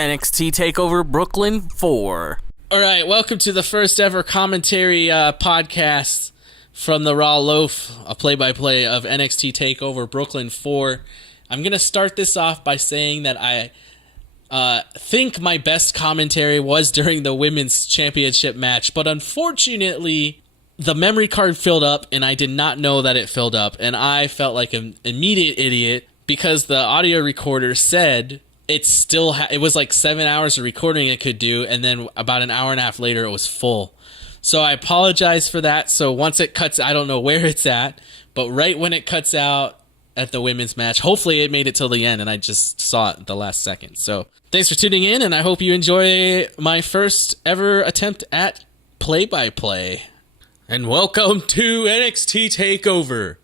NXT Takeover Brooklyn 4. All right, welcome to the first ever commentary podcast from the Raw Loaf, a play-by-play of NXT Takeover Brooklyn 4. I'm going to start this off by saying that I think my best commentary was during the Women's Championship match, but unfortunately, the memory card filled up, and I did not know that it filled up, and I felt like an immediate idiot because the audio recorder said it still it was like 7 hours of recording it could do, and then about an hour and a half later it was full. So I apologize for that. So once it cuts, I don't know where it's at, but right when it cuts out at the women's match, hopefully it made it till the end and I just saw it at the last second. So thanks for tuning in, and I hope you enjoy my first ever attempt at play-by-play. And welcome to NXT TakeOver.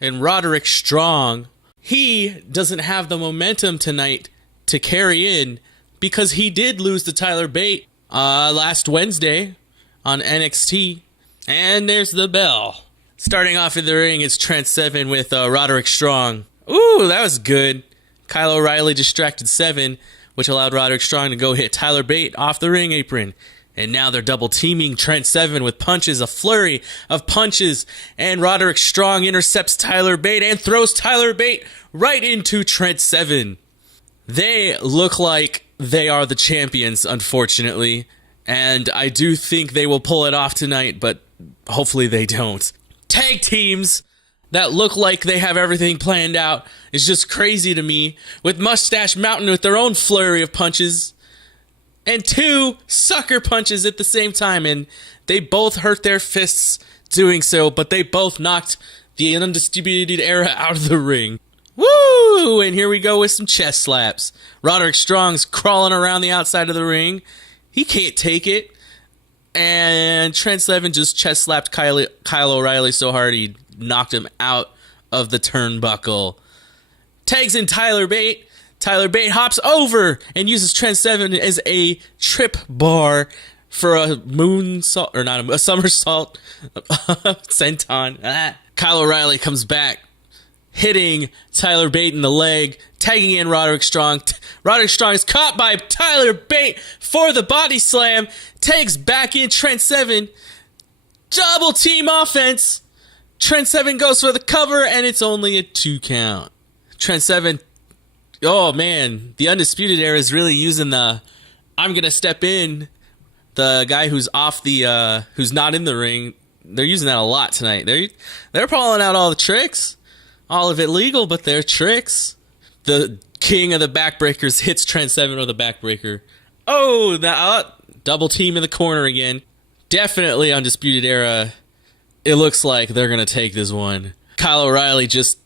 And Roderick Strong, he doesn't have the momentum tonight to carry in because he did lose to Tyler Bate last Wednesday on NXT. And there's the bell. Starting off in the ring is Trent Seven with Roderick Strong. Ooh, that was good. Kyle O'Reilly distracted Seven, which allowed Roderick Strong to go hit Tyler Bate off the ring apron. And now they're double teaming Trent Seven with punches, a flurry of punches. And Roderick Strong intercepts Tyler Bate and throws Tyler Bate right into Trent Seven. They look like they are the champions, unfortunately. And I do think they will pull it off tonight, but hopefully they don't. Tag teams that look like they have everything planned out is just crazy to me. With Mustache Mountain with their own flurry of punches. And two sucker punches at the same time. And they both hurt their fists doing so, but they both knocked the Undisputed Era out of the ring. Woo! And here we go with some chest slaps. Roderick Strong's crawling around the outside of the ring. He can't take it. And Trent Seven just chest slapped Kyle O'Reilly so hard he knocked him out of the turnbuckle. Tags in Tyler Bate. Tyler Bate hops over and uses Trent Seven as a trip bar for a moonsault, or not a somersault senton. Kyle O'Reilly comes back, hitting Tyler Bate in the leg, tagging in Roderick Strong. Roderick Strong is caught by Tyler Bate for the body slam. Tags back in Trent Seven. Double team offense. Trent Seven goes for the cover, and it's only a 2 count. Trent Seven, oh man, the Undisputed Era is really using the I'm going to step in. The guy who's off the, who's not in the ring, they're using that a lot tonight. They're pulling out all the tricks. All of it legal, but they're tricks. The king of the backbreakers hits Trent Seven with a backbreaker. Oh, the double team in the corner again. Definitely Undisputed Era. It looks like they're going to take this one. Kyle O'Reilly just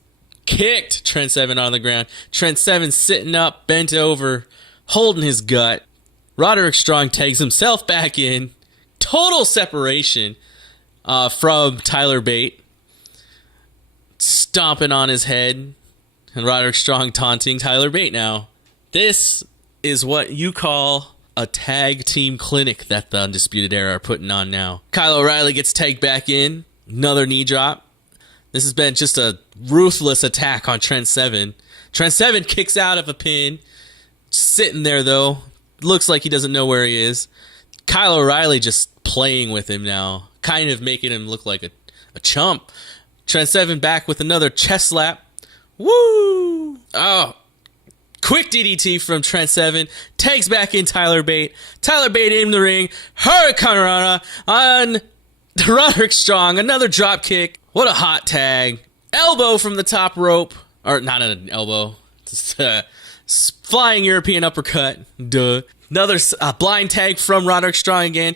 kicked Trent Seven on the ground. Trent Seven sitting up, bent over, holding his gut. Roderick Strong tags himself back in. Total separation from Tyler Bate. Stomping on his head, and Roderick Strong taunting Tyler Bate now. This is what you call a tag team clinic that the Undisputed Era are putting on now. Kyle O'Reilly gets tagged back in. Another knee drop. This has been just a ruthless attack on Trent Seven. Trent Seven kicks out of a pin. Sitting there, though. Looks like he doesn't know where he is. Kyle O'Reilly just playing with him now. Kind of making him look like a chump. Trent Seven back with another chest slap. Woo! Oh. Quick DDT from Trent Seven. Tags back in Tyler Bate. Tyler Bate in the ring. Hurricanrana on Roderick Strong. Another drop kick. What a hot tag. Elbow from the top rope. Or not an elbow. Just flying European uppercut. Duh. Another blind tag from Roderick Strong again.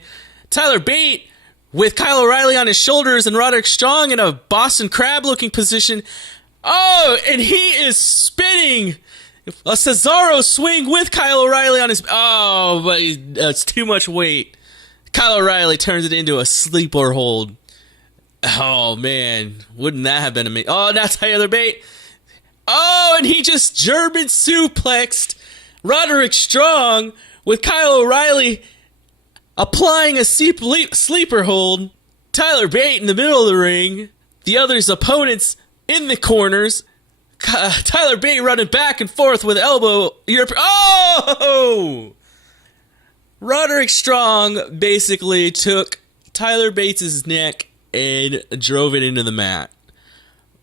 Tyler Bate with Kyle O'Reilly on his shoulders and Roderick Strong in a Boston Crab looking position. Oh, and he is spinning a Cesaro swing with Kyle O'Reilly on his... Oh, but it's too much weight. Kyle O'Reilly turns it into a sleeper hold. Oh, man. Wouldn't that have been amazing? Oh, now Tyler Bate. Oh, and he just German suplexed Roderick Strong with Kyle O'Reilly applying a sleeper hold. Tyler Bate in the middle of the ring. The other's opponents in the corners. Tyler Bate running back and forth with elbow. Oh! Roderick Strong basically took Tyler Bates' neck and drove it into the mat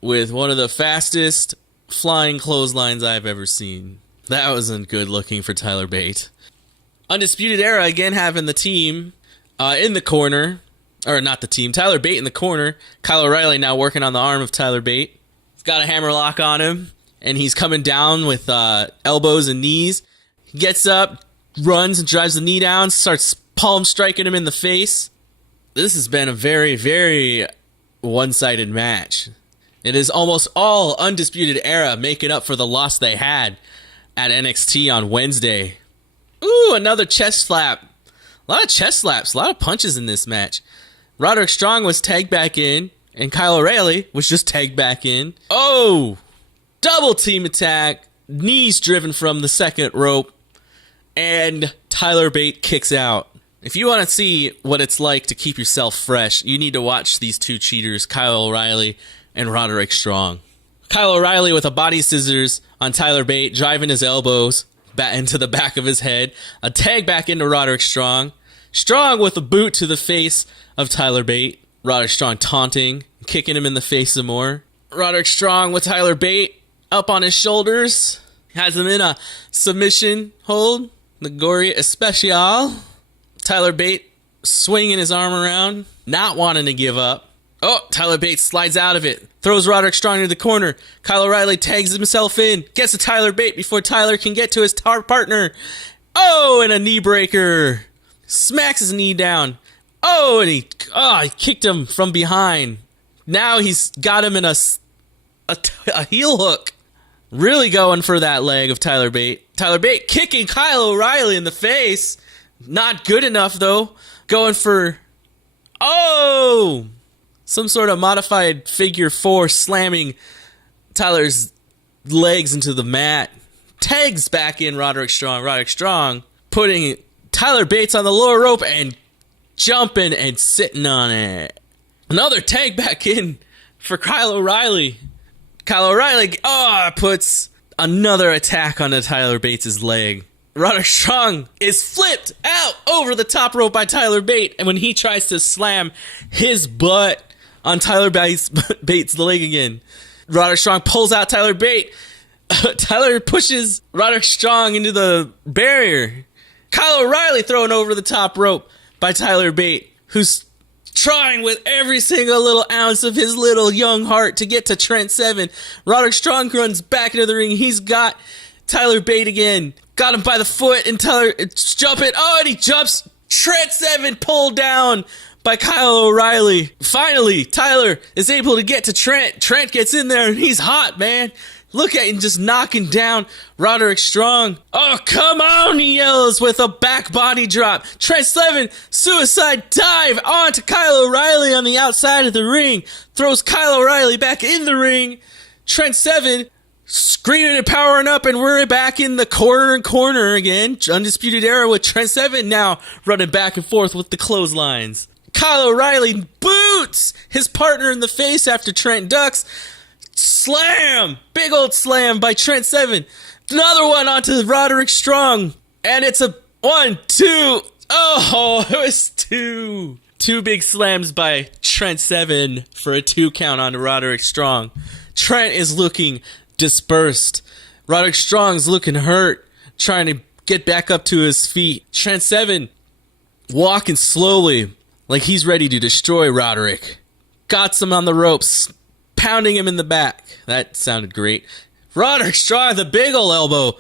with one of the fastest flying clotheslines I've ever seen. That wasn't good looking for Tyler Bate. Undisputed Era again having the team in the corner. Or not the team. Tyler Bate in the corner. Kyle O'Reilly now working on the arm of Tyler Bate. He's got a hammerlock on him. And he's coming down with elbows and knees. He gets up, runs and drives the knee down. Starts palm striking him in the face. This has been a very, very one-sided match. It is almost all Undisputed Era making up for the loss they had at NXT on Wednesday. Ooh, another chest slap. A lot of chest slaps, a lot of punches in this match. Roderick Strong was tagged back in, and Kyle O'Reilly was just tagged back in. Oh! Double team attack, knees driven from the second rope, and Tyler Bate kicks out. If you want to see what it's like to keep yourself fresh, you need to watch these two cheaters, Kyle O'Reilly and Roderick Strong. Kyle O'Reilly with a body scissors on Tyler Bate, driving his elbows back into the back of his head. A tag back into Roderick Strong. Strong with a boot to the face of Tyler Bate. Roderick Strong taunting, kicking him in the face some more. Roderick Strong with Tyler Bate up on his shoulders. Has him in a submission hold. The Gloria Especial. Tyler Bate swinging his arm around, not wanting to give up. Oh, Tyler Bate slides out of it. Throws Roderick Strong into the corner. Kyle O'Reilly tags himself in. Gets to Tyler Bate before Tyler can get to his partner. Oh, and a knee breaker. Smacks his knee down. Oh, and he kicked him from behind. Now he's got him in a heel hook. Really going for that leg of Tyler Bate. Tyler Bate kicking Kyle O'Reilly in the face. Not good enough, though. Going for... Oh! Some sort of modified figure four slamming Tyler's legs into the mat. Tags back in Roderick Strong. Roderick Strong putting Tyler Bates on the lower rope and jumping and sitting on it. Another tag back in for Kyle O'Reilly. Kyle O'Reilly puts another attack onto Tyler Bates' leg. Roderick Strong is flipped out over the top rope by Tyler Bate, and when he tries to slam his butt on Tyler Bates' leg again, Roderick Strong pulls out Tyler Bate. Tyler pushes Roderick Strong into the barrier. Kyle O'Reilly thrown over the top rope by Tyler Bate, who's trying with every single little ounce of his little young heart to get to Trent Seven. Roderick Strong runs back into the ring. He's got Tyler Bate again. Got him by the foot, and Tyler jumping. Oh, and he jumps. Trent Seven pulled down by Kyle O'Reilly. Finally, Tyler is able to get to Trent. Trent gets in there, and he's hot, man. Look at him just knocking down Roderick Strong. Oh, come on, he yells with a back body drop. Trent Seven, suicide dive onto Kyle O'Reilly on the outside of the ring. Throws Kyle O'Reilly back in the ring. Trent Seven screaming and powering up, and we're back in the corner again. Undisputed Era with Trent Seven now running back and forth with the clotheslines. Kyle O'Reilly boots his partner in the face after Trent ducks. Slam! Big old slam by Trent Seven. Another one onto Roderick Strong. And it's a 1, 2. Oh, it was 2. 2 big slams by Trent Seven for a 2 count onto Roderick Strong. Trent is looking dispersed. Roderick Strong's looking hurt, trying to get back up to his feet. Trent Seven walking slowly like he's ready to destroy Roderick. Got some on the ropes, pounding him in the back. That sounded great. Roderick Strong, the big ol' elbow.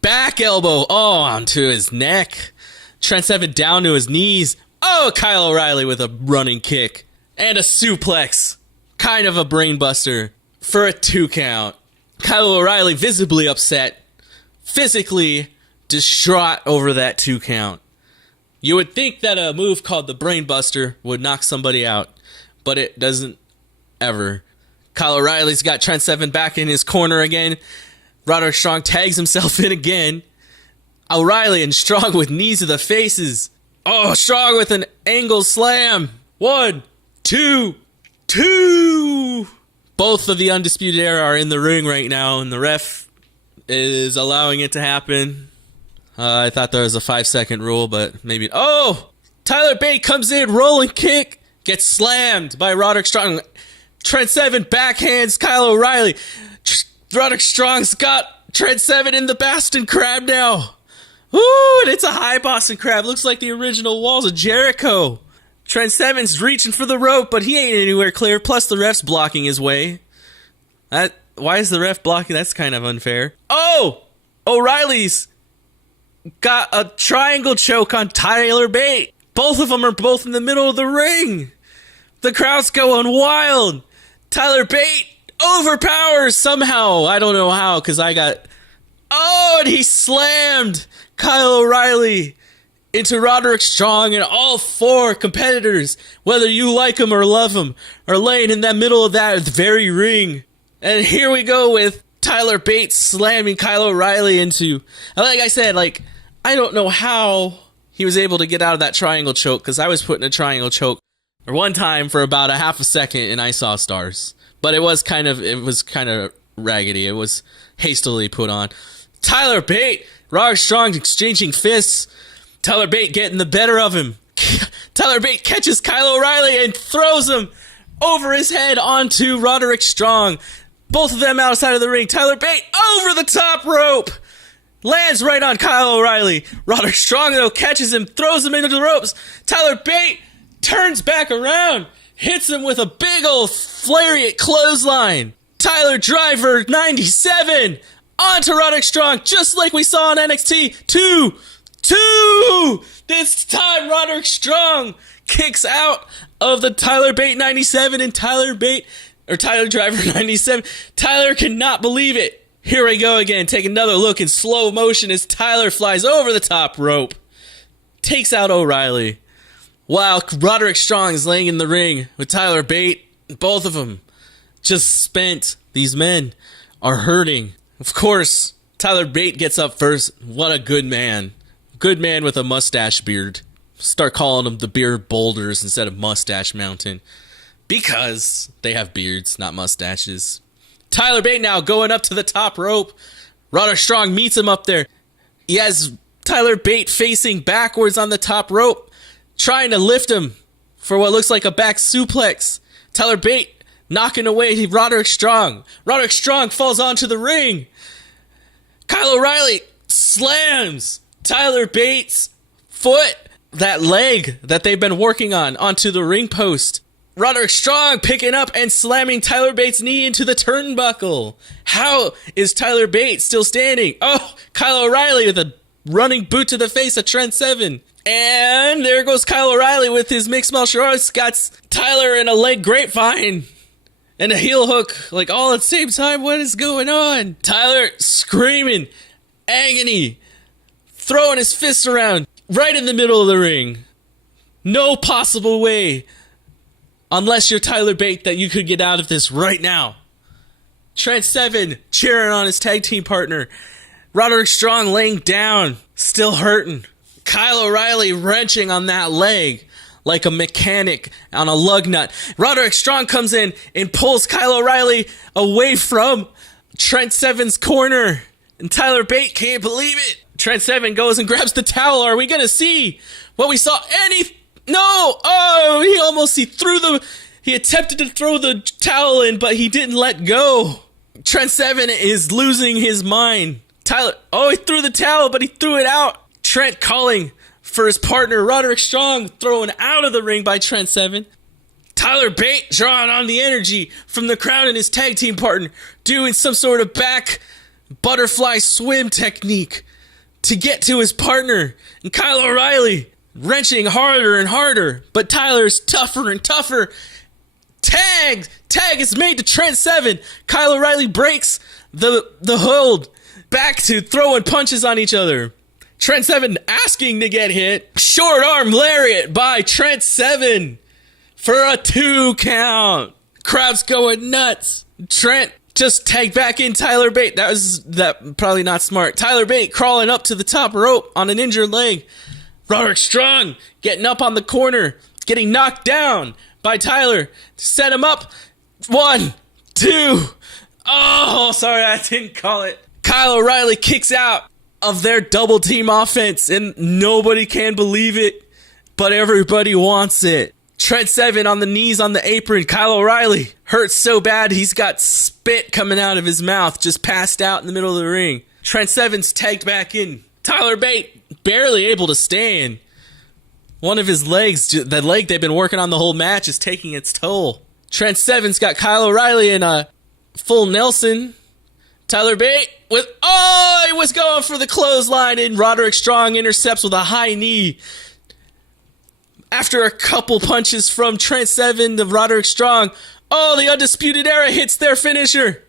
Back elbow. Oh, onto his neck. Trent Seven down to his knees. Oh, Kyle O'Reilly with a running kick. And a suplex. Kind of a brain buster for a 2 count. Kyle O'Reilly visibly upset. Physically distraught over that 2 count. You would think that a move called the brain buster would knock somebody out, but it doesn't ever. Kyle O'Reilly's got Trent Seven back in his corner again. Roderick Strong tags himself in again. O'Reilly and Strong with knees to the faces. Oh, Strong with an angle slam. 1, 2, 2. Both of the Undisputed Era are in the ring right now, and the ref is allowing it to happen. I thought there was a 5-second rule, but maybe... Oh! Tyler Bate comes in, rolling kick, gets slammed by Roderick Strong. Trent Seven backhands Kyle O'Reilly. Roderick Strong's got Trent Seven in the Boston Crab now. Ooh, and it's a high Boston Crab. Looks like the original Walls of Jericho. Trent Seven's reaching for the rope, but he ain't anywhere clear. Plus, the ref's blocking his way. Why is the ref blocking? That's kind of unfair. Oh! O'Reilly's got a triangle choke on Tyler Bate. Both of them are both in the middle of the ring. The crowd's going wild. Tyler Bate overpowers somehow. I don't know how, because I got... Oh, and he slammed Kyle O'Reilly into Roderick Strong, and all four competitors, whether you like them or love them, are laying in that middle of that very ring. And here we go with Tyler Bate slamming Kyle O'Reilly into... Like I said, I don't know how he was able to get out of that triangle choke, because I was put in a triangle choke one time for about a half a second, and I saw stars. But it was kind of raggedy. It was hastily put on. Tyler Bate, Roderick Strong exchanging fists. Tyler Bate getting the better of him. Tyler Bate catches Kyle O'Reilly and throws him over his head onto Roderick Strong. Both of them outside of the ring. Tyler Bate over the top rope. Lands right on Kyle O'Reilly. Roderick Strong, though, catches him, throws him into the ropes. Tyler Bate turns back around, hits him with a big old lariat clothesline. Tyler Driver 97 onto Roderick Strong, just like we saw on NXT 2. This time Roderick Strong kicks out of the Tyler Bate 97 and Tyler Driver 97. Tyler cannot believe it. Here we go again. Take another look in slow motion as Tyler flies over the top rope. Takes out O'Reilly. While Roderick Strong is laying in the ring with Tyler Bate. Both of them just spent. These men are hurting. Of course, Tyler Bate gets up first. What a good man. Good man with a mustache beard. Start calling them the Beard Boulders instead of Mustache Mountain. Because they have beards, not mustaches. Tyler Bate now going up to the top rope. Roderick Strong meets him up there. He has Tyler Bate facing backwards on the top rope, trying to lift him for what looks like a back suplex. Tyler Bate knocking away Roderick Strong. Roderick Strong falls onto the ring. Kyle O'Reilly slams Tyler Bate's foot, that leg that they've been working on, onto the ring post. Roderick Strong picking up and slamming Tyler Bate's knee into the turnbuckle. How is Tyler Bate still standing? Oh, Kyle O'Reilly with a running boot to the face of Trent Seven. And there goes Kyle O'Reilly with his mixed martial arts. Got Tyler in a leg grapevine and a heel hook, all at the same time. What is going on? Tyler screaming, agony, throwing his fist around right in the middle of the ring. No possible way, unless you're Tyler Bate, that you could get out of this right now. Trent Seven cheering on his tag team partner. Roderick Strong laying down, still hurting. Kyle O'Reilly wrenching on that leg like a mechanic on a lug nut. Roderick Strong comes in and pulls Kyle O'Reilly away from Trent Seven's corner. And Tyler Bate can't believe it. Trent Seven goes and grabs the towel. Are we going to see what we saw? No! Oh, he attempted to throw the towel in, but he didn't let go. Trent Seven is losing his mind. He threw the towel, but he threw it out. Trent calling for his partner, Roderick Strong, thrown out of the ring by Trent Seven. Tyler Bate drawing on the energy from the crowd and his tag team partner, doing some sort of back butterfly swim technique to get to his partner. And Kyle O'Reilly wrenching harder and harder, but Tyler's tougher and tougher. Tag is made to Trent Seven. Kyle O'Reilly breaks the hold, back to throwing punches on each other. Trent Seven asking to get hit. Short arm lariat by Trent Seven for a 2 count. Crowd's going nuts. Trent just tagged back in Tyler Bate. That probably not smart. Tyler Bate crawling up to the top rope on an injured leg. Roderick Strong getting up on the corner, getting knocked down by Tyler to set him up. 1, 2. Oh, sorry, I didn't call it. Kyle O'Reilly kicks out of their double team offense, and nobody can believe it, but everybody wants it. Trent Seven on the knees on the apron. Kyle O'Reilly hurts so bad he's got spit coming out of his mouth, just passed out in the middle of the ring. Trent Seven's tagged back in. Tyler Bate barely able to stand. One of his legs, the leg they've been working on the whole match, is taking its toll. Trent Seven's got Kyle O'Reilly in a full Nelson. Tyler Bate he was going for the clothesline, and Roderick Strong intercepts with a high knee. After a couple punches from Trent Seven to Roderick Strong, the Undisputed Era hits their finisher.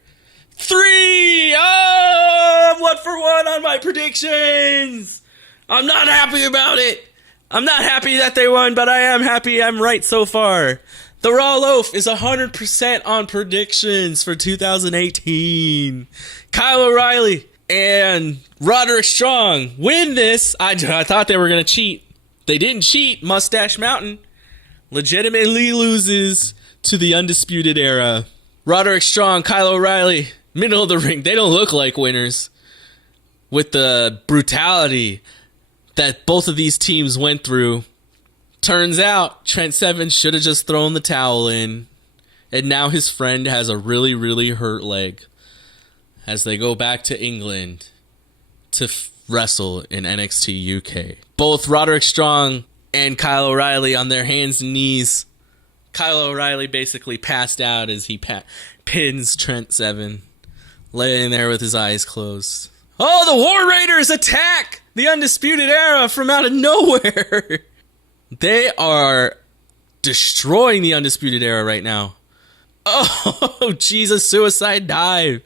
3! I'm 1 for 1 on my predictions. I'm not happy about it. I'm not happy that they won, but I am happy I'm right so far. The Raw Loaf is 100% on predictions for 2018. Kyle O'Reilly and Roderick Strong win this. I thought they were going to cheat. They didn't cheat. Mustache Mountain legitimately loses to the Undisputed Era. Roderick Strong, Kyle O'Reilly, middle of the ring. They don't look like winners with the brutality that both of these teams went through. Turns out Trent Seven should have just thrown the towel in, and now his friend has a really, really hurt leg as they go back to England to wrestle in NXT UK. Both Roderick Strong and Kyle O'Reilly on their hands and knees. Kyle O'Reilly basically passed out as he pins Trent Seven, laying there with his eyes closed. Oh, the War Raiders attack the Undisputed Era from out of nowhere. They are destroying the Undisputed Era right now. Oh, Jesus, suicide dive.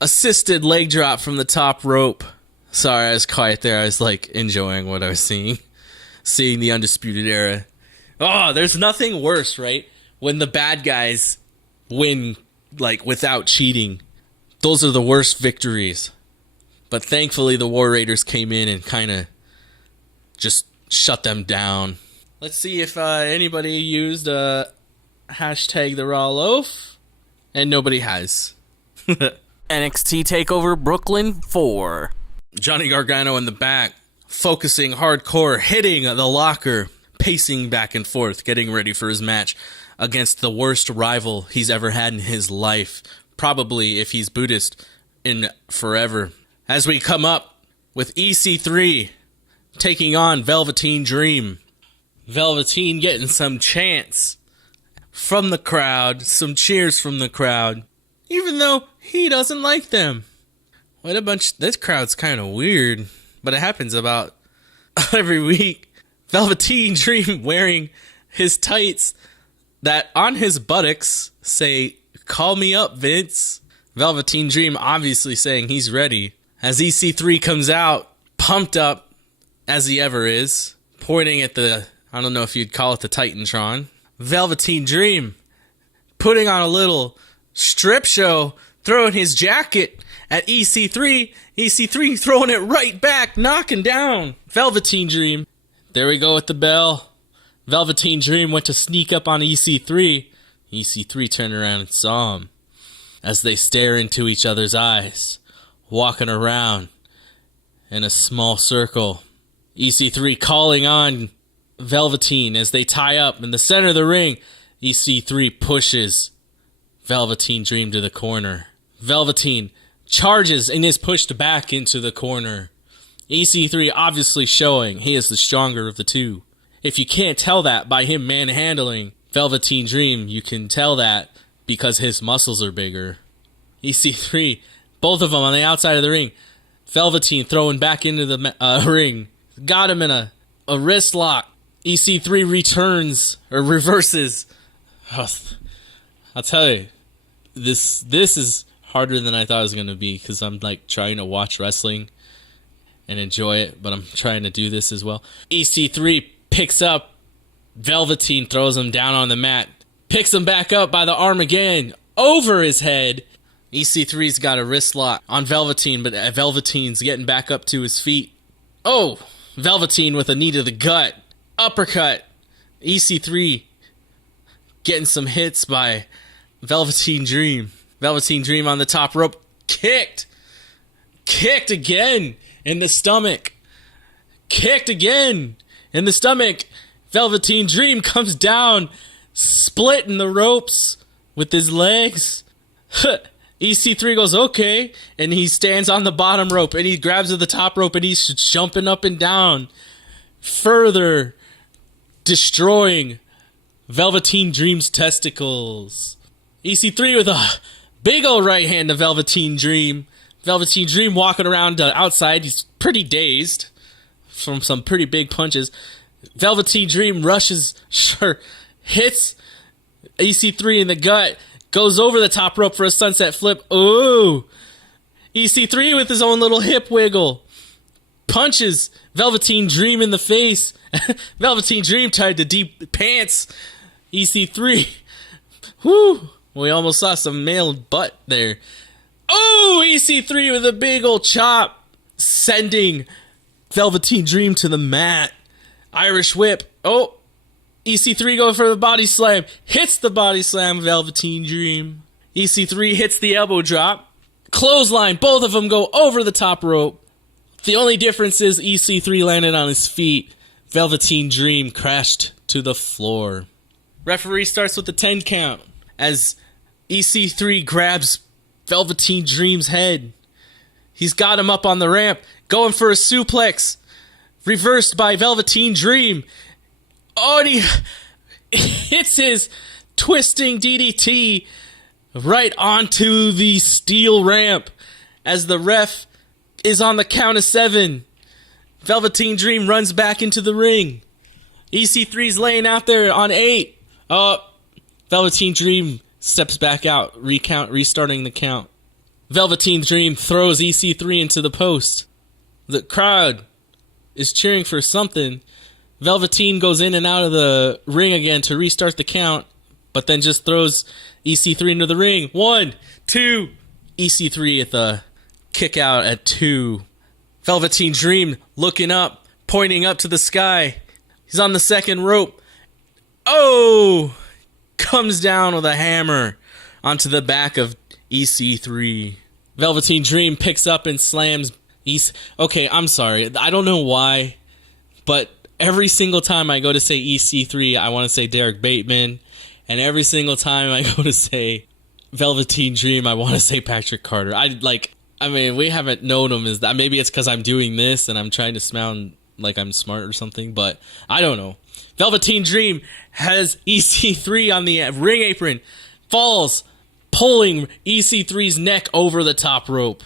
Assisted leg drop from the top rope. Sorry, I was quiet there. I was enjoying what I was seeing. Seeing the Undisputed Era. Oh, there's nothing worse, right? When the bad guys win, without cheating. Those are the worst victories. But thankfully, the War Raiders came in and kind of just shut them down. Let's see if anybody used hashtag the Raw Loaf. And nobody has. NXT Takeover Brooklyn 4. Johnny Gargano in the back, focusing hardcore, hitting the locker, pacing back and forth, getting ready for his match against the worst rival he's ever had in his life. Probably, if he's Buddhist, in forever. As we come up with EC3 taking on Velveteen Dream. Velveteen getting some chants from the crowd, some cheers from the crowd, even though he doesn't like them. What a bunch. This crowd's kind of weird, but it happens about every week. Velveteen Dream wearing his tights that on his buttocks say, "Call me up, Vince." Velveteen Dream obviously saying he's ready. As EC3 comes out, pumped up as he ever is, pointing at the, I don't know if you'd call it the Titantron. Velveteen Dream putting on a little strip show, throwing his jacket at EC3. EC3 throwing it right back, knocking down Velveteen Dream. There we go with the bell. Velveteen Dream went to sneak up on EC3. EC3 turned around and saw him as they stare into each other's eyes, walking around in a small circle. EC3 calling on Velveteen as they tie up in the center of the ring. EC3 pushes Velveteen Dream to the corner. Velveteen charges and is pushed back into the corner. EC3 obviously showing he is the stronger of the two. If you can't tell that by him manhandling Velveteen Dream, you can tell that because his muscles are bigger. EC3, both of them on the outside of the ring. Velveteen throwing back into the ring. Got him in a wrist lock. EC3 returns or reverses. Oh, I'll tell you, this is harder than I thought it was going to be because I'm trying to watch wrestling and enjoy it, but I'm trying to do this as well. EC3 picks up Velveteen, throws him down on the mat, picks him back up by the arm again, over his head. EC3's got a wrist lock on Velveteen, but Velveteen's getting back up to his feet. Oh, Velveteen with a knee to the gut. Uppercut. EC3 getting some hits by Velveteen Dream. Velveteen Dream on the top rope. Kicked again in the stomach. Kicked again in the stomach. Velveteen Dream comes down, splitting the ropes with his legs. EC3 goes, okay, and he stands on the bottom rope, and he grabs at the top rope, and he's jumping up and down, further destroying Velveteen Dream's testicles. EC3 with a big old right hand to Velveteen Dream. Velveteen Dream walking around outside. He's pretty dazed from some pretty big punches. Velveteen Dream rushes, hits EC3 in the gut, goes over the top rope for a sunset flip. Ooh! EC3 with his own little hip wiggle. Punches Velveteen Dream in the face. Velveteen Dream tied to deep pants. EC3. Whoo! We almost saw some male butt there. Oh! EC3 with a big old chop. Sending Velveteen Dream to the mat. Irish whip. Oh! EC3 going for the body slam. Hits the body slam, Velveteen Dream. EC3 hits the elbow drop. Clothesline. Both of them go over the top rope. The only difference is EC3 landed on his feet. Velveteen Dream crashed to the floor. Referee starts with the 10 count as EC3 grabs Velveteen Dream's head. He's got him up on the ramp, going for a suplex. Reversed by Velveteen Dream. Oh, and he hits his twisting DDT right onto the steel ramp as the ref is on the count of 7. Velveteen Dream runs back into the ring. EC3's laying out there on 8. Oh, Velveteen Dream steps back out, restarting the count. Velveteen Dream throws EC3 into the post. The crowd is cheering for something. Velveteen goes in and out of the ring again to restart the count, but then just throws EC3 into the ring. 1, 2. EC3 at the kick out at 2. Velveteen Dream looking up, pointing up to the sky. He's on the second rope. Oh! Comes down with a hammer onto the back of EC3. Velveteen Dream picks up and slams Okay, I'm sorry. I don't know why, but every single time I go to say EC3, I want to say Derek Bateman. And every single time I go to say Velveteen Dream, I want to say Patrick Carter. We haven't known him as that. Maybe it's because I'm doing this and I'm trying to sound like I'm smart or something, but I don't know. Velveteen Dream has EC3 on the ring apron, falls, pulling EC3's neck over the top rope.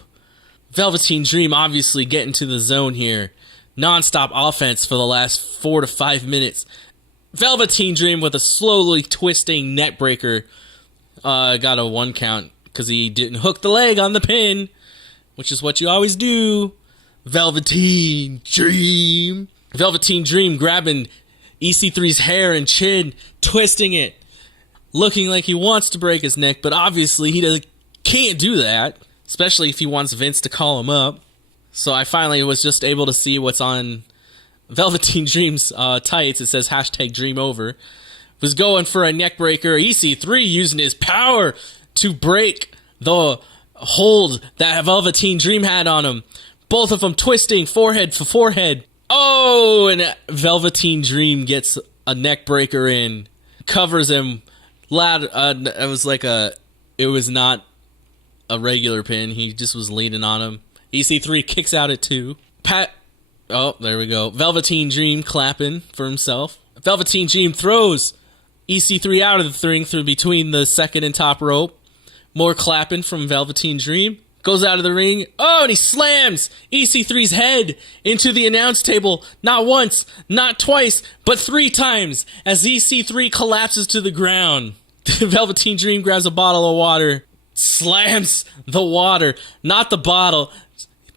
Velveteen Dream obviously getting to the zone here. Non-stop offense for the last 4 to 5 minutes. Velveteen Dream with a slowly twisting neck breaker. Got a 1 count because he didn't hook the leg on the pin, which is what you always do. Velveteen Dream. Velveteen Dream grabbing EC3's hair and chin, twisting it, looking like he wants to break his neck, but obviously he can't do that, especially if he wants Vince to call him up. So I finally was just able to see what's on Velveteen Dream's tights. It says #DreamOver. Was going for a neck breaker. EC3 using his power to break the hold that Velveteen Dream had on him. Both of them twisting forehead for forehead. Oh, and Velveteen Dream gets a neck breaker in, covers him. It was not a regular pin. He just was leaning on him. EC3 kicks out at 2. Oh, there we go. Velveteen Dream clapping for himself. Velveteen Dream throws EC3 out of the ring through between the second and top rope. More clapping from Velveteen Dream. Goes out of the ring. Oh, and he slams EC3's head into the announce table. Not once, not twice, but 3 times as EC3 collapses to the ground. Velveteen Dream grabs a bottle of water, slams the water, not the bottle.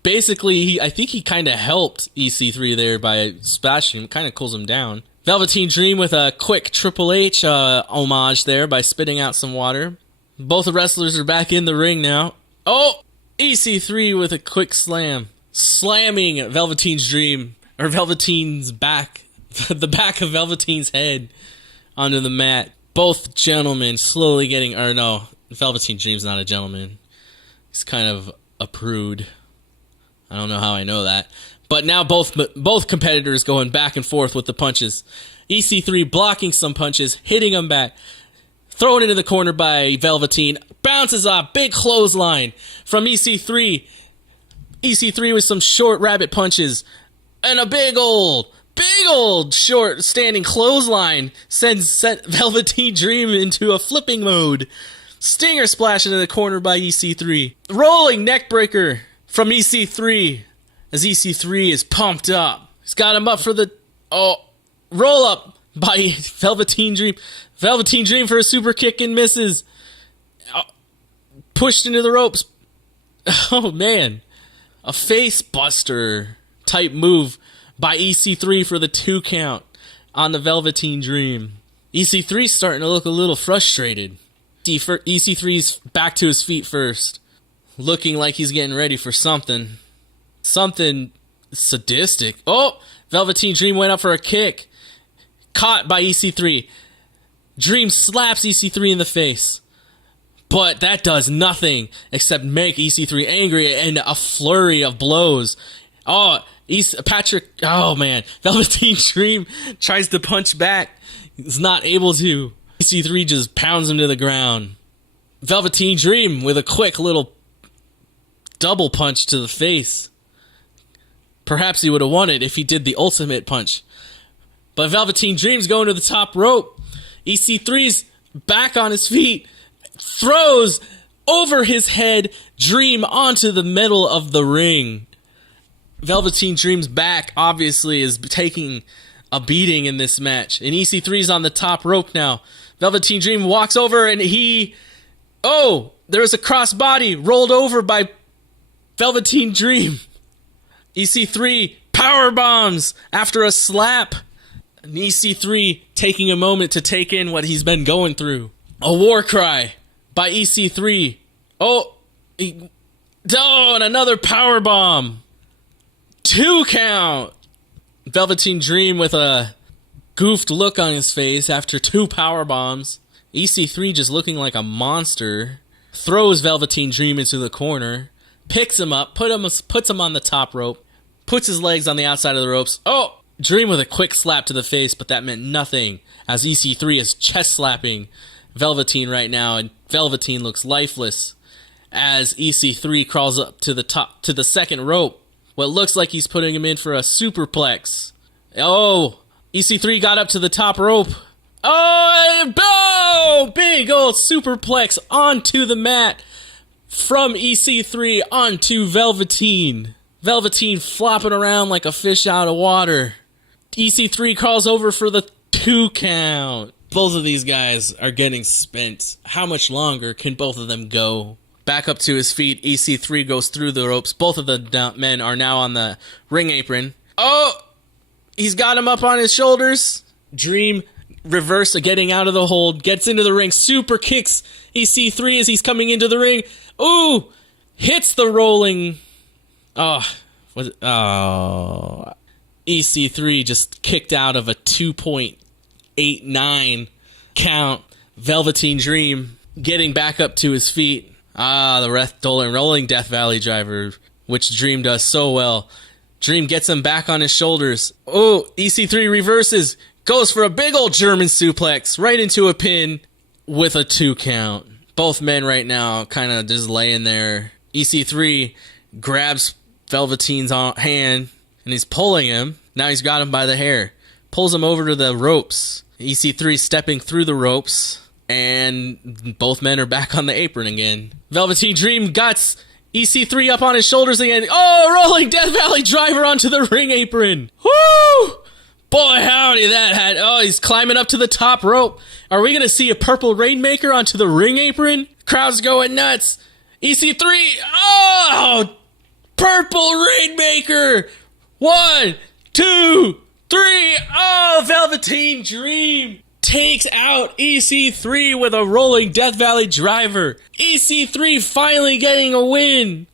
Basically, I think he kind of helped EC3 there by splashing him, kind of cools him down. Velveteen Dream with a quick Triple H homage there by spitting out some water. Both the wrestlers are back in the ring now. Oh! EC3 with a quick slam. Slamming Velveteen's Dream, or Velveteen's back, the back of Velveteen's head onto the mat. Both gentlemen slowly getting, Velveteen Dream's not a gentleman. He's kind of a prude. I don't know how I know that. But now both competitors going back and forth with the punches. EC3 blocking some punches, hitting them back. Thrown into the corner by Velveteen. Bounces off. Big clothesline from EC3. EC3 with some short rabbit punches. And a big old short standing clothesline set Velveteen Dream into a flipping mode. Stinger splash into the corner by EC3. Rolling neckbreaker from EC3 as EC3 is pumped up. He's got him up for the roll up by Velveteen Dream. Velveteen Dream for a super kick and misses. Pushed into the ropes. Oh man. A face buster type move by EC3 for the 2 count on the Velveteen Dream. EC3's starting to look a little frustrated. EC3's back to his feet first. Looking like he's getting ready for something. Something sadistic. Oh! Velveteen Dream went up for a kick. Caught by EC3. Dream slaps EC3 in the face. But that does nothing except make EC3 angry and a flurry of blows. Oh, man. Velveteen Dream tries to punch back. He's not able to. EC3 just pounds him to the ground. Velveteen Dream with a quick little double punch to the face. Perhaps he would have won it if he did the ultimate punch. But Velveteen Dream's going to the top rope. EC3's back on his feet. Throws over his head Dream onto the middle of the ring. Velveteen Dream's back obviously is taking a beating in this match. And EC3's on the top rope now. Velveteen Dream walks over and there's a crossbody rolled over by Velveteen Dream. EC3 power bombs after a slap. And EC3 taking a moment to take in what he's been going through. A war cry by EC3. And another power bomb. 2 count. Velveteen Dream with a goofed look on his face after 2 power bombs. EC3 just looking like a monster. Throws Velveteen Dream into the corner. Picks him up, puts him on the top rope. Puts his legs on the outside of the ropes. Dream with a quick slap to the face, but that meant nothing as EC3 is chest slapping Velveteen right now, and Velveteen looks lifeless as EC3 crawls up to the second rope. What looks like he's putting him in for a superplex. EC3 got up to the top rope. Big old superplex onto the mat from EC3 onto Velveteen. Velveteen flopping around like a fish out of water. EC3 crawls over for the 2 count. Both of these guys are getting spent. How much longer can both of them go? Back up to his feet, EC3 goes through the ropes. Both of the men are now on the ring apron. He's got him up on his shoulders. Dream reverse getting out of the hold. Gets into the ring. Super kicks EC3 as he's coming into the ring. Hits the rolling. EC3 just kicked out of a 2.89 count. Velveteen Dream getting back up to his feet. The rolling Death Valley driver, which Dream does so well. Dream gets him back on his shoulders. EC3 reverses. Goes for a big old German suplex right into a pin with a 2 count. Both men right now kind of just laying there. EC3 grabs Velveteen's hand and he's pulling him. Now he's got him by the hair. Pulls him over to the ropes. EC3 stepping through the ropes. And both men are back on the apron again. Velveteen Dream guts EC3 up on his shoulders again. Rolling Death Valley driver onto the ring apron. Woo! Boy, howdy, that had... he's climbing up to the top rope. Are we going to see a purple Rainmaker onto the ring apron? Crowd's going nuts. EC3... Purple Rainmaker! 1, 2, 3... Velveteen Dream takes out EC3 with a rolling Death Valley driver. EC3 finally getting a win.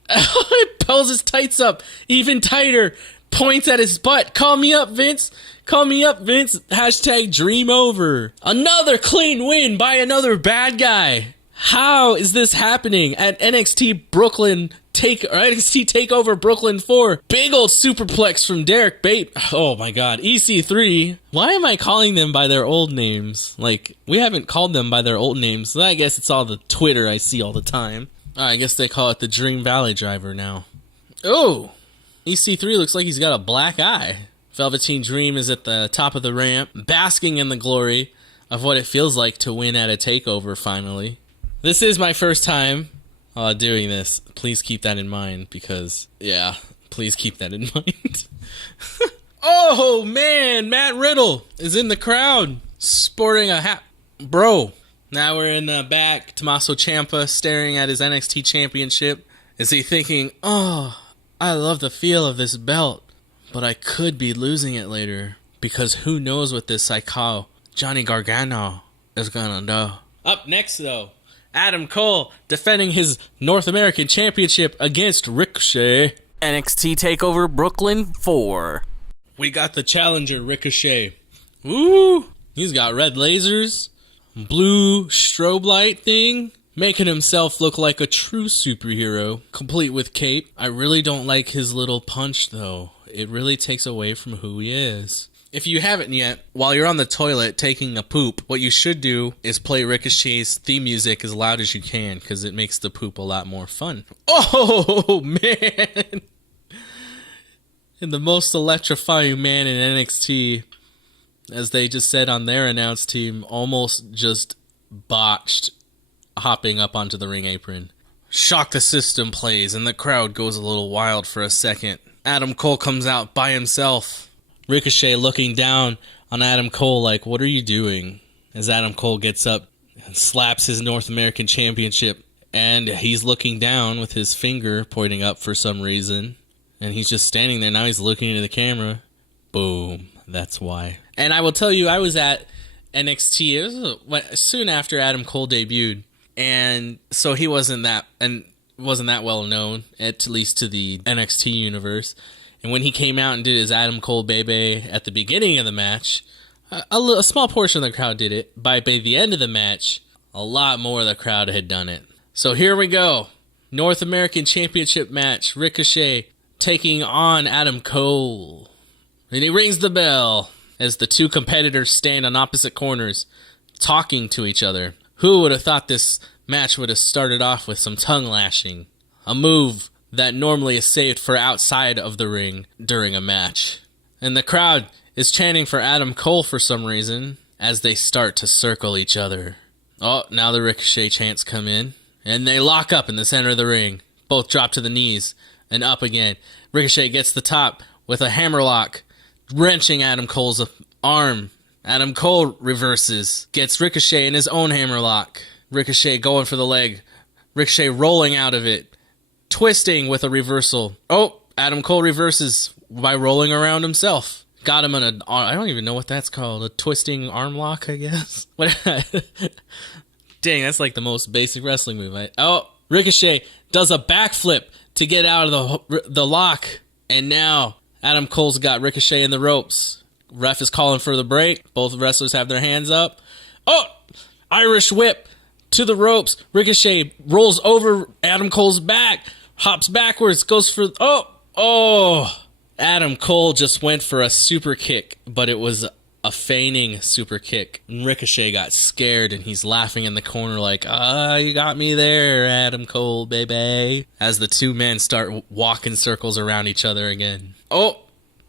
Pulls his tights up even tighter. Points at his butt. Call me up, Vince. Call me up, Vince. # Dream over. Another clean win by another bad guy. How is this happening at NXT Takeover Brooklyn 4? Big old superplex from Derek Bate. Oh my god. EC3. Why am I calling them by their old names? Like, we haven't called them by their old names. So I guess it's all the Twitter I see all the time. I guess they call it the Dream Valley Driver now. Oh, EC3 looks like he's got a black eye. Velveteen Dream is at the top of the ramp, basking in the glory of what it feels like to win at a takeover finally. This is my first time doing this. Please keep that in mind because, yeah, please keep that in mind. Oh, man, Matt Riddle is in the crowd sporting a hat. Bro, now we're in the back. Tommaso Ciampa staring at his NXT championship. Is he thinking, oh, I love the feel of this belt, but I could be losing it later because who knows what this psycho Johnny Gargano is gonna do. Up next, though, Adam Cole defending his North American Championship against Ricochet. NXT Takeover Brooklyn 4. We got the challenger, Ricochet. Woo! He's got red lasers, blue strobe light thing, making himself look like a true superhero, complete with cape. I really don't like his little punch, though. It really takes away from who he is. If you haven't yet, while you're on the toilet taking a poop, what you should do is play Ricochet's theme music as loud as you can, because it makes the poop a lot more fun. Oh, man! And the most electrifying man in NXT, as they just said on their announce team, almost just botched hopping up onto the ring apron. Shock the System plays, and the crowd goes a little wild for a second. Adam Cole comes out by himself. Ricochet looking down on Adam Cole like, what are you doing? As Adam Cole gets up and slaps his North American Championship, and he's looking down with his finger pointing up for some reason. And he's just standing there. Now he's looking into the camera. Boom. That's why. And I will tell you, I was at NXT. It was soon after Adam Cole debuted. And so he wasn't that well known, at least to the NXT universe. And when he came out and did his Adam Cole Bebe at the beginning of the match, a small portion of the crowd did it. By the end of the match, a lot more of the crowd had done it. So here we go. North American Championship match. Ricochet taking on Adam Cole. And he rings the bell as the two competitors stand on opposite corners talking to each other. Who would have thought this match would have started off with some tongue lashing? A move that normally is saved for outside of the ring during a match. And the crowd is chanting for Adam Cole for some reason as they start to circle each other. Oh, now the Ricochet chants come in, and they lock up in the center of the ring. Both drop to the knees and up again. Ricochet gets the top with a hammerlock, wrenching Adam Cole's arm. Adam Cole reverses, gets Ricochet in his own hammerlock. Ricochet going for the leg. Ricochet rolling out of it. Twisting with a reversal. Oh, Adam Cole reverses by rolling around himself. Got him on I don't even know what that's called. A twisting arm lock, I guess. Dang, that's like the most basic wrestling move. Oh, Ricochet does a backflip to get out of the lock. And now Adam Cole's got Ricochet in the ropes. Ref is calling for the break. Both wrestlers have their hands up. Oh, Irish whip to the ropes. Ricochet rolls over Adam Cole's back. Hops backwards. Goes for... Oh. Adam Cole just went for a super kick, but it was a feigning super kick. And Ricochet got scared, and he's laughing in the corner like, you got me there, Adam Cole, baby. As the two men start walking circles around each other again. Oh,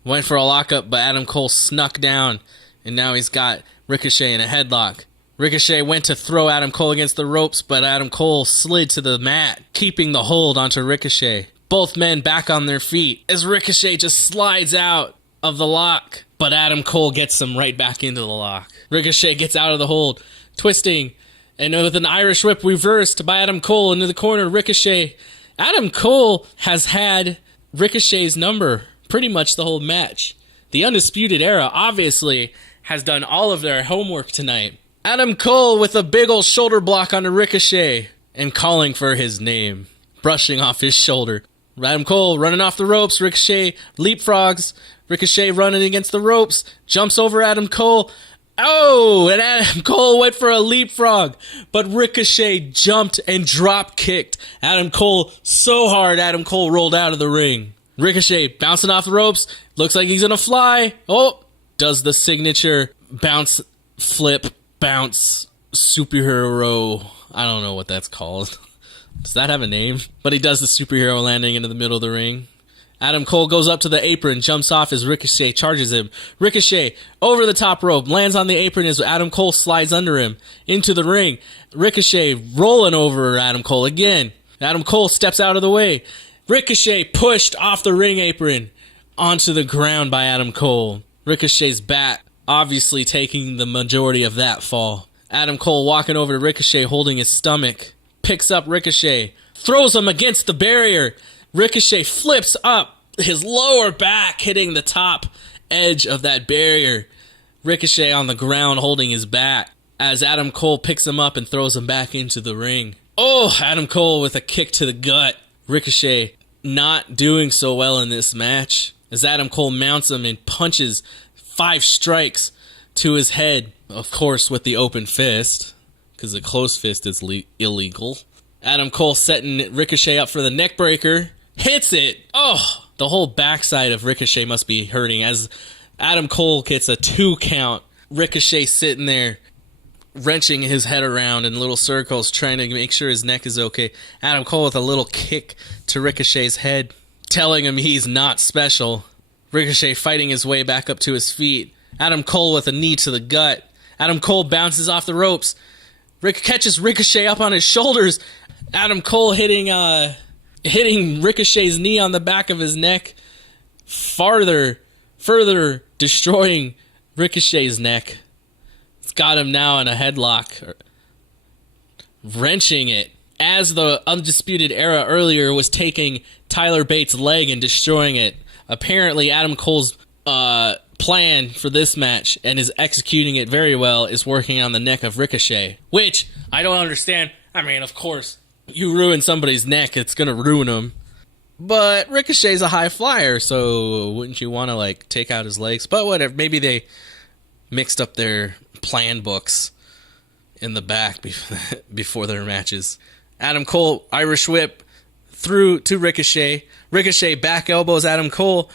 went for a lockup, but Adam Cole snuck down, and now he's got Ricochet in a headlock. Ricochet went to throw Adam Cole against the ropes, but Adam Cole slid to the mat, keeping the hold onto Ricochet. Both men back on their feet as Ricochet just slides out of the lock, but Adam Cole gets him right back into the lock. Ricochet gets out of the hold, twisting, and with an Irish whip reversed by Adam Cole into the corner, Ricochet. Adam Cole has had Ricochet's number pretty much the whole match. The Undisputed Era obviously has done all of their homework tonight. Adam Cole with a big old shoulder block onto Ricochet and calling for his name, brushing off his shoulder. Adam Cole running off the ropes. Ricochet leapfrogs. Ricochet running against the ropes. Jumps over Adam Cole. Oh, and Adam Cole went for a leapfrog, but Ricochet jumped and drop kicked Adam Cole so hard Adam Cole rolled out of the ring. Ricochet bouncing off the ropes, looks like he's gonna fly. Oh, does the signature bounce, flip, bounce, superhero. I don't know what that's called. Does that have a name? But he does the superhero landing into the middle of the ring. Adam Cole goes up to the apron, jumps off as Ricochet charges him. Ricochet over the top rope, lands on the apron as Adam Cole slides under him into the ring. Ricochet rolling over Adam Cole again. Adam Cole steps out of the way. Ricochet pushed off the ring apron onto the ground by Adam Cole. Ricochet's bat obviously taking the majority of that fall. Adam Cole walking over to Ricochet holding his stomach. Picks up Ricochet, throws him against the barrier. Ricochet flips up his lower back, hitting the top edge of that barrier. Ricochet on the ground holding his back as Adam Cole picks him up and throws him back into the ring. Oh, Adam Cole with a kick to the gut. Ricochet not doing so well in this match as Adam Cole mounts him and punches 5 strikes to his head. Of course, with the open fist, because a closed fist is illegal. Adam Cole setting Ricochet up for the neck breaker. Hits it. Oh, the whole backside of Ricochet must be hurting as Adam Cole gets a 2 count. Ricochet sitting there, wrenching his head around in little circles, trying to make sure his neck is okay. Adam Cole with a little kick to Ricochet's head, telling him he's not special. Ricochet fighting his way back up to his feet. Adam Cole with a knee to the gut. Adam Cole bounces off the ropes. Catches Ricochet up on his shoulders. Adam Cole hitting Ricochet's knee on the back of his neck, further destroying Ricochet's neck. It's got him now in a headlock, wrenching it. As the Undisputed Era earlier was taking Tyler Bates' leg and destroying it, apparently Adam Cole's plan for this match, and is executing it very well, is working on the neck of Ricochet, which I don't understand. I mean, of course, you ruin somebody's neck, it's gonna ruin him. But Ricochet's a high flyer, so wouldn't you want to, take out his legs? But whatever, maybe they mixed up their plan books in the back before their matches. Adam Cole, Irish whip, through to Ricochet. Ricochet back elbows Adam Cole.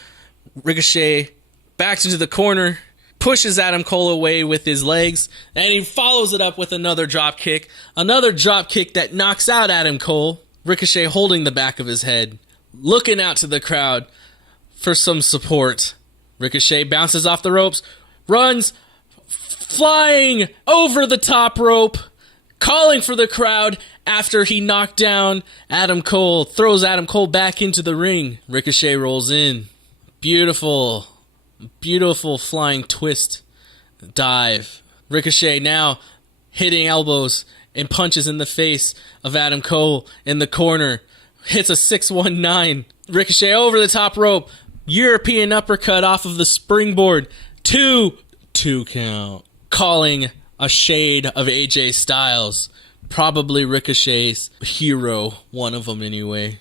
Ricochet backs into the corner, pushes Adam Cole away with his legs, and he follows it up with another drop kick. Another drop kick that knocks out Adam Cole. Ricochet holding the back of his head, looking out to the crowd for some support. Ricochet bounces off the ropes, runs, flying over the top rope, calling for the crowd after he knocked down Adam Cole, throws Adam Cole back into the ring. Ricochet rolls in. Beautiful flying twist dive. Ricochet now hitting elbows and punches in the face of Adam Cole in the corner. Hits a 619. Ricochet over the top rope. European uppercut off of the springboard. Two count. Calling a shade of AJ Styles. Probably Ricochet's hero. One of them anyway.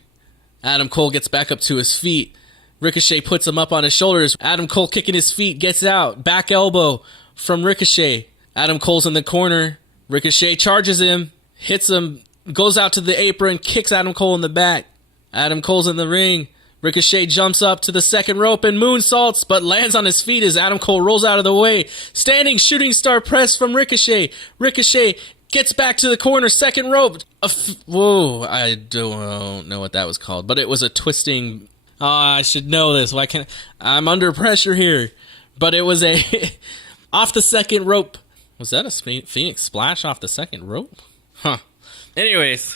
Adam Cole gets back up to his feet. Ricochet puts him up on his shoulders. Adam Cole kicking his feet, gets out. Back elbow from Ricochet. Adam Cole's in the corner. Ricochet charges him, hits him, goes out to the apron, kicks Adam Cole in the back. Adam Cole's in the ring. Ricochet jumps up to the second rope and moonsaults, but lands on his feet as Adam Cole rolls out of the way. Standing shooting star press from Ricochet. Ricochet gets back to the corner, second rope. Whoa, I don't know what that was called, but it was a twisting... Oh, I should know this. Why can't I'm under pressure here? But it was a off the second rope. Was that a Phoenix Splash off the second rope? Huh. Anyways,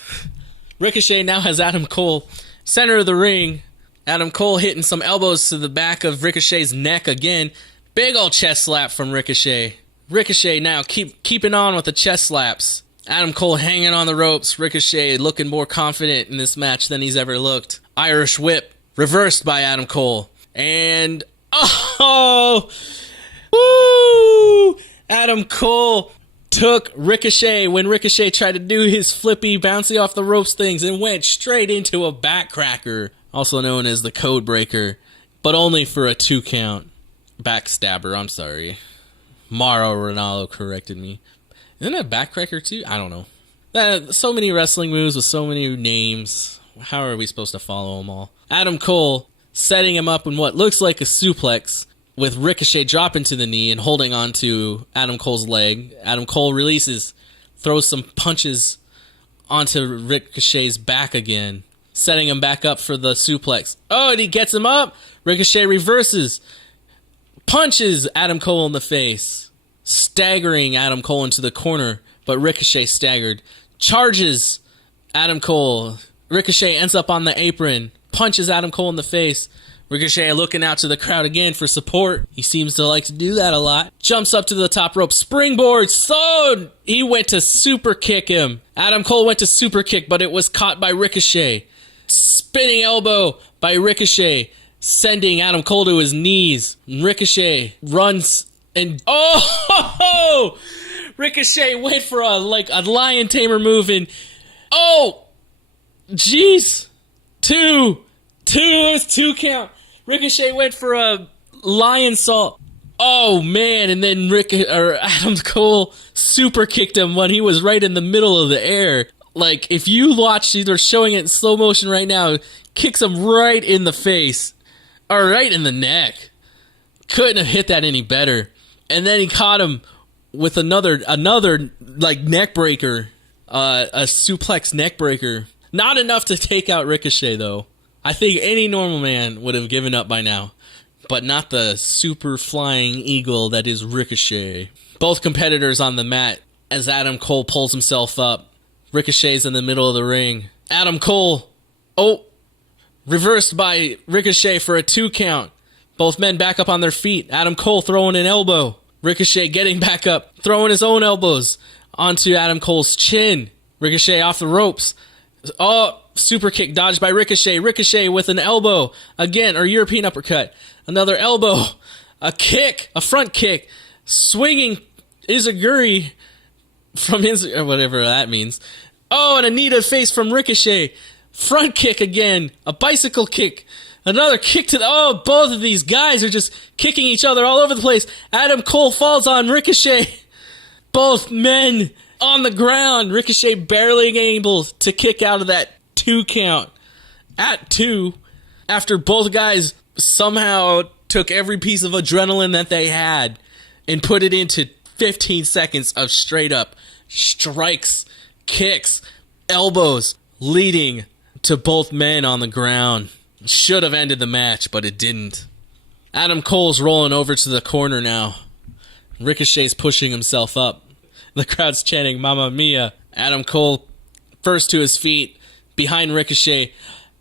Ricochet now has Adam Cole center of the ring. Adam Cole hitting some elbows to the back of Ricochet's neck again. Big old chest slap from Ricochet. Ricochet now keeping on with the chest slaps. Adam Cole hanging on the ropes. Ricochet looking more confident in this match than he's ever looked. Irish whip. Reversed by Adam Cole. And, oh, woo! Adam Cole took Ricochet when Ricochet tried to do his flippy, bouncy off the ropes things and went straight into a backcracker, also known as the code breaker, but only for a 2 count. Backstabber, I'm sorry. Mauro Ronaldo corrected me. Isn't that a backcracker too? I don't know. So many wrestling moves with so many names. How are we supposed to follow them all? Adam Cole setting him up in what looks like a suplex with Ricochet dropping to the knee and holding on to Adam Cole's leg. Adam Cole releases, throws some punches onto Ricochet's back again, setting him back up for the suplex. Oh, and he gets him up. Ricochet reverses, punches Adam Cole in the face, staggering Adam Cole into the corner, but Ricochet staggered. Charges Adam Cole. Ricochet ends up on the apron, punches Adam Cole in the face. Ricochet looking out to the crowd again for support. He seems to like to do that a lot. Jumps up to the top rope, springboard, so he went to super kick him. Adam Cole went to super kick, but it was caught by Ricochet. Spinning elbow by Ricochet, sending Adam Cole to his knees. Ricochet runs and Ricochet went for a lion tamer move and jeez, two, it was 2 count. Ricochet went for a lion salt. Oh man, and then Adam Cole super kicked him when he was right in the middle of the air. Like, if you watch, they're showing it in slow motion right now, kicks him right in the face. Or right in the neck. Couldn't have hit that any better. And then he caught him with another neck breaker. A suplex neck breaker. Not enough to take out Ricochet, though. I think any normal man would have given up by now. But not the super flying eagle that is Ricochet. Both competitors on the mat as Adam Cole pulls himself up. Ricochet's in the middle of the ring. Adam Cole, reversed by Ricochet for a 2 count. Both men back up on their feet. Adam Cole throwing an elbow. Ricochet getting back up, throwing his own elbows onto Adam Cole's chin. Ricochet off the ropes. Super kick dodged by Ricochet. Ricochet with an elbow. Again, or European uppercut. Another elbow. A kick. A front kick. Swinging Izaguri from whatever that means. And a knee to the face from Ricochet. Front kick again. A bicycle kick. Another kick to the... both of these guys are just kicking each other all over the place. Adam Cole falls on Ricochet. Both men on the ground. Ricochet barely able to kick out of that 2 count. At 2, after both guys somehow took every piece of adrenaline that they had and put it into 15 seconds of straight up strikes, kicks, elbows, leading to both men on the ground. Should have ended the match, but it didn't. Adam Cole's rolling over to the corner now. Ricochet's pushing himself up. The crowd's chanting, Mamma Mia. Adam Cole first to his feet, behind Ricochet.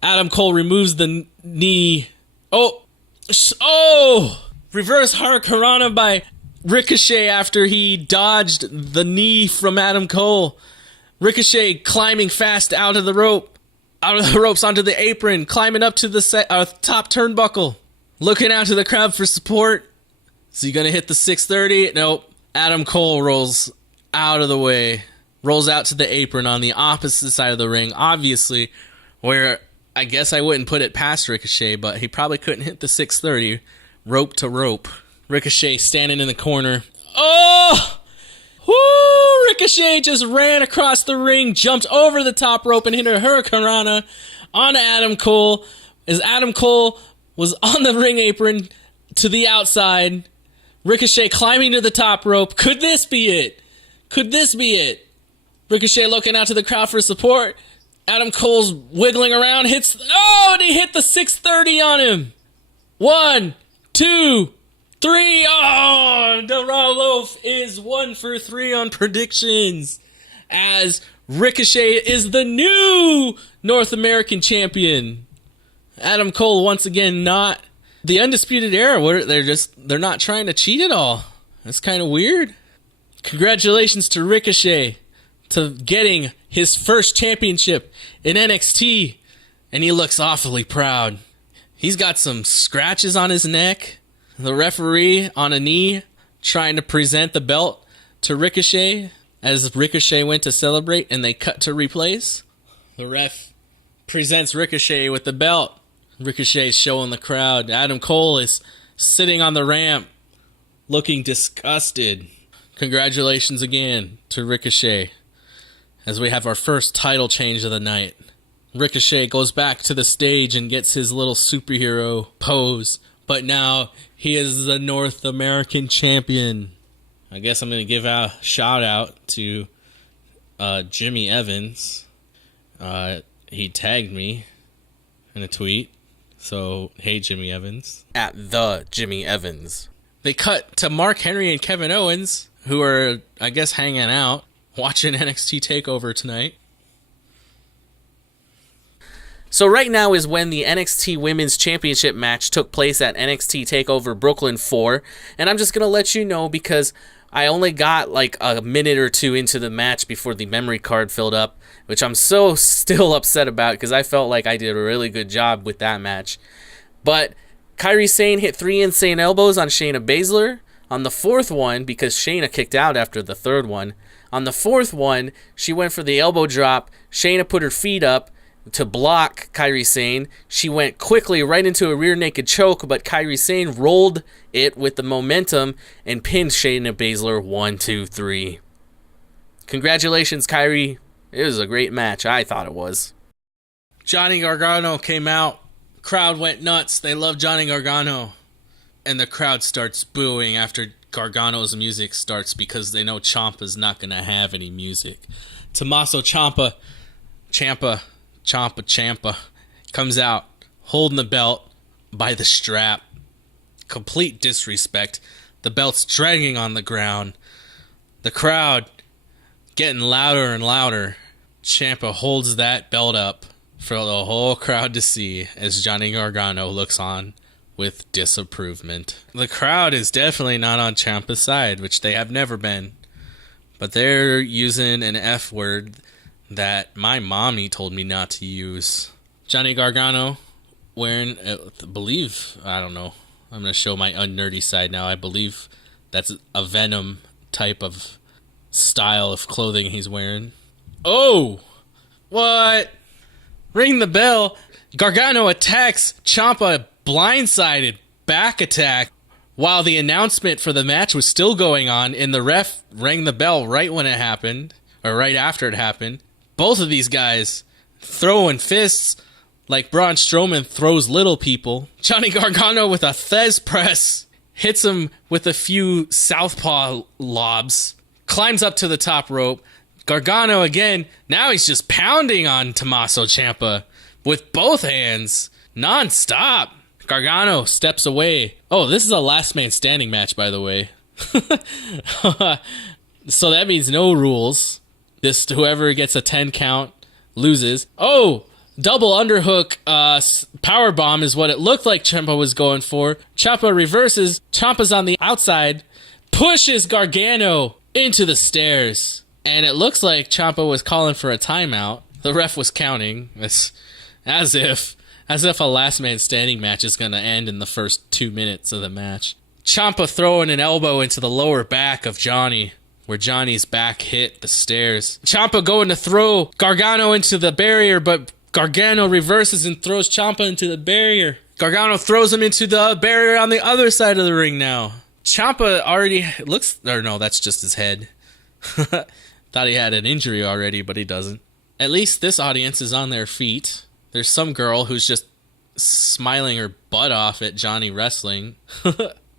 Adam Cole removes the knee. Reverse Hurricanrana by Ricochet after he dodged the knee from Adam Cole. Ricochet climbing fast out of the ropes onto the apron, climbing up to the top turnbuckle, looking out to the crowd for support. Is he going to hit the 630? Nope. Adam Cole rolls out of the way, rolls out to the apron on the opposite side of the ring, obviously, where I guess I wouldn't put it past Ricochet, but he probably couldn't hit the 630 rope to rope. Ricochet standing in the corner. Ricochet just ran across the ring, jumped over the top rope, and hit a Hurricanrana on Adam Cole as Adam Cole was on the ring apron to the outside. Ricochet climbing to the top rope. Could this be it? Ricochet looking out to the crowd for support. Adam Cole's wiggling around, and he hit the 630 on him. 1, 2, 3. The Raw Loaf is 1 for 3 on predictions, as Ricochet is the new North American champion. Adam Cole once again not the Undisputed Era. They're not trying to cheat at all. That's kind of weird. Congratulations to Ricochet to getting his first championship in NXT, and he looks awfully proud. He's got some scratches on his neck. The referee on a knee trying to present the belt to Ricochet as Ricochet went to celebrate, and they cut to replays. The ref presents Ricochet with the belt. Ricochet's showing the crowd. Adam Cole is sitting on the ramp, looking disgusted. Congratulations again to Ricochet, as we have our first title change of the night. Ricochet goes back to the stage and gets his little superhero pose, but now he is the North American champion. I guess I'm going to give a shout out to Jimmy Evans. He tagged me in a tweet. So, hey, Jimmy Evans. At the Jimmy Evans. They cut to Mark Henry and Kevin Owens, who are, I guess, hanging out, watching NXT TakeOver tonight. So right now is when the NXT Women's Championship match took place at NXT TakeOver Brooklyn 4. And I'm just going to let you know because I only got like a minute or two into the match before the memory card filled up, which I'm so still upset about because I felt like I did a really good job with that match. But Kairi Sane hit 3 insane elbows on Shayna Baszler. On the fourth one, because Shayna kicked out after the third one, on the fourth one, she went for the elbow drop. Shayna put her feet up to block Kairi Sane. She went quickly right into a rear naked choke, but Kairi Sane rolled it with the momentum and pinned Shayna Baszler 1, 2, 3. Congratulations, Kairi. It was a great match. I thought it was. Johnny Gargano came out. Crowd went nuts. They love Johnny Gargano. And the crowd starts booing after Gargano's music starts because they know Ciampa's not going to have any music. Tommaso Ciampa comes out holding the belt by the strap. Complete disrespect. The belt's dragging on the ground. The crowd getting louder and louder. Ciampa holds that belt up for the whole crowd to see as Johnny Gargano looks on with disapproval. The crowd is definitely not on Ciampa's side, which they have never been. But they're using an F word that my mommy told me not to use. Johnny Gargano wearing, I don't know. I'm going to show my unnerdy side now. I believe that's a Venom type of style of clothing he's wearing. Oh! What? Ring the bell. Gargano attacks Ciampa, blindsided back attack while the announcement for the match was still going on, and the ref rang the bell right when it happened, or right after it happened. Both of these guys throwing fists like Braun Strowman throws little people. Johnny Gargano with a Thez press hits him with a few southpaw lobs, climbs up to the top rope. Gargano again, now he's just pounding on Tommaso Ciampa with both hands, non-stop. Gargano steps away. Oh, this is a last man standing match, by the way. So that means no rules. Whoever gets a 10 count loses. Oh, double underhook power bomb is what it looked like Ciampa was going for. Ciampa reverses. Ciampa's on the outside, pushes Gargano into the stairs. And it looks like Ciampa was calling for a timeout. The ref was counting. It's as if a last man standing match is going to end in the first 2 minutes of the match. Ciampa throwing an elbow into the lower back of Johnny, where Johnny's back hit the stairs. Ciampa going to throw Gargano into the barrier, but Gargano reverses and throws Ciampa into the barrier. Gargano throws him into the barrier on the other side of the ring now. Ciampa already looks... Or no, that's just his head. Thought he had an injury already, but he doesn't. At least this audience is on their feet. There's some girl who's just smiling her butt off at Johnny wrestling.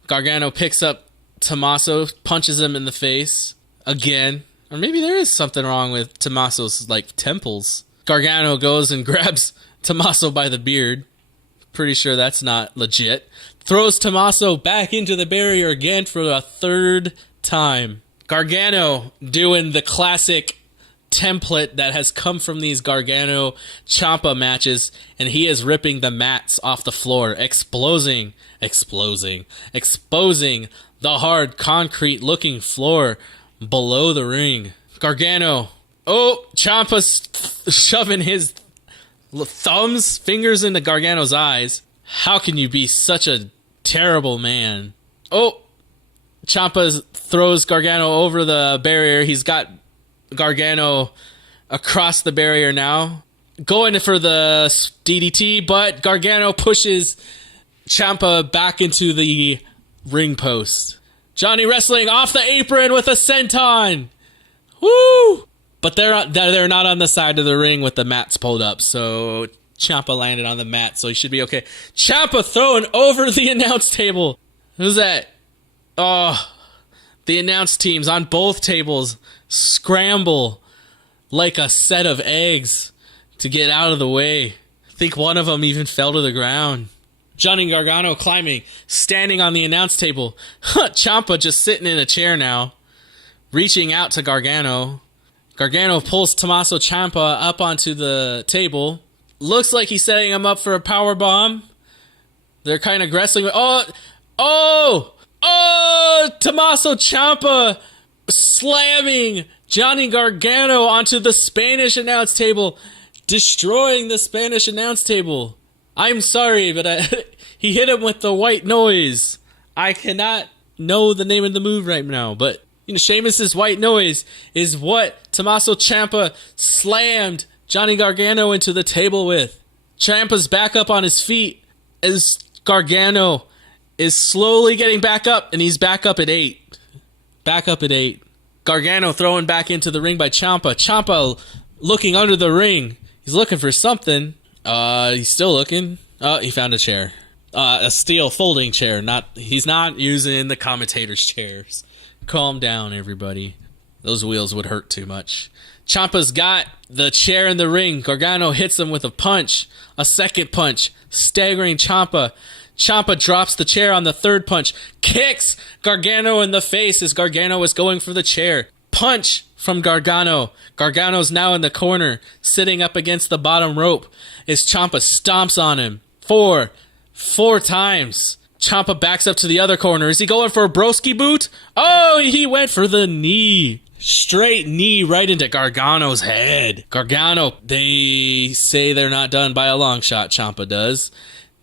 Gargano picks up Tommaso, punches him in the face again. Or maybe there is something wrong with Tommaso's, temples. Gargano goes and grabs Tommaso by the beard. Pretty sure that's not legit. Throws Tommaso back into the barrier again for a third time. Gargano doing the classic template that has come from these Gargano Ciampa matches, and he is ripping the mats off the floor, exposing the hard concrete looking floor below the ring. Gargano, Ciampa's shoving his fingers into Gargano's eyes. How can you be such a terrible man? Ciampa throws Gargano over the barrier. He's got Gargano across the barrier now, going for the DDT, but Gargano pushes Ciampa back into the ring post. Johnny Wrestling off the apron with a senton. Woo! But they're not on the side of the ring with the mats pulled up, so Ciampa landed on the mat, so he should be okay. Ciampa throwing over the announce table. Who's that? Oh, the announce teams on both tables scramble like a set of eggs to get out of the way. I think one of them even fell to the ground. Johnny Gargano climbing, standing on the announce table. Ciampa just sitting in a chair now, reaching out to Gargano. Gargano pulls Tommaso Ciampa up onto the table. Looks like he's setting him up for a power bomb. They're kind of wrestling. Oh! Tommaso Ciampa slamming Johnny Gargano onto the Spanish announce table, destroying the Spanish announce table. I'm sorry, but he hit him with the white noise. I cannot know the name of the move right now, but Sheamus's white noise is what Tommaso Ciampa slammed Johnny Gargano into the table with. Ciampa's back up on his feet as Gargano is slowly getting back up, and he's back up at 8. Back up at 8. Gargano thrown back into the ring by Ciampa. Ciampa looking under the ring. He's looking for something. He's still looking. Oh, he found a chair. A steel folding chair. He's not using the commentator's chairs. Calm down, everybody. Those wheels would hurt too much. Ciampa's got the chair in the ring. Gargano hits him with a punch. A second punch. Staggering Ciampa. Ciampa drops the chair on the third punch. Kicks Gargano in the face as Gargano is going for the chair. Punch from Gargano. Gargano's now in the corner, sitting up against the bottom rope as Ciampa stomps on him. Four times. Ciampa backs up to the other corner. Is he going for a broski boot? Oh, he went for the knee. Straight knee right into Gargano's head. Gargano, they say they're not done by a long shot, Ciampa does.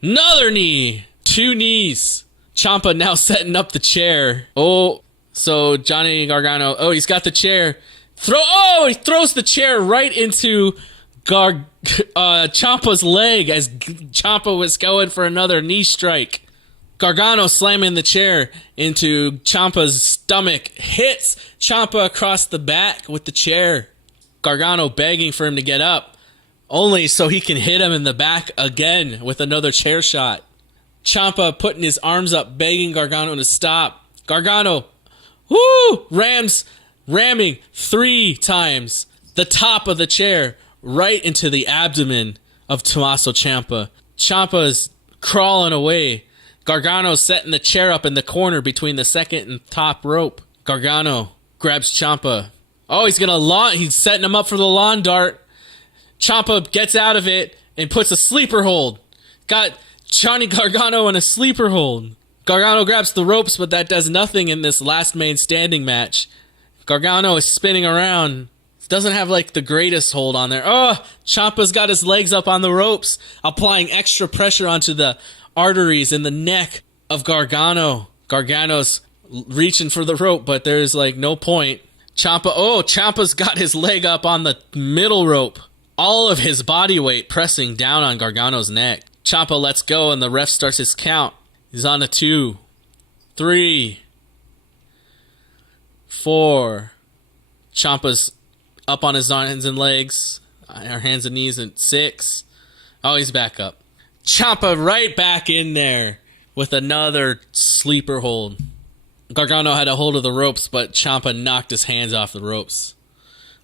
Another knee. 2 knees. Ciampa now setting up the chair. Oh, so Johnny Gargano, he's got the chair. He throws the chair right into Ciampa's leg as Ciampa was going for another knee strike. Gargano slamming the chair into Ciampa's stomach, hits Ciampa across the back with the chair. Gargano begging for him to get up, only so he can hit him in the back again with another chair shot. Ciampa putting his arms up, begging Gargano to stop. Gargano, ramming 3 times the top of the chair right into the abdomen of Tommaso Ciampa. Ciampa's crawling away. Gargano setting the chair up in the corner between the second and top rope. Gargano grabs Ciampa. He's setting him up for the lawn dart. Ciampa gets out of it and puts a sleeper hold. Got Johnny Gargano in a sleeper hold. Gargano grabs the ropes, but that does nothing in this last man standing match. Gargano is spinning around. Doesn't have the greatest hold on there. Ciampa's got his legs up on the ropes, applying extra pressure onto the arteries in the neck of Gargano. Gargano's reaching for the rope, but there's no point. Ciampa's got his leg up on the middle rope. All of his body weight pressing down on Gargano's neck. Ciampa lets go and the ref starts his count. He's on a 2, 3, 4. Ciampa's up on his hands and legs. Our hands and knees at 6. Oh, he's back up. Ciampa right back in there with another sleeper hold. Gargano had a hold of the ropes, but Ciampa knocked his hands off the ropes.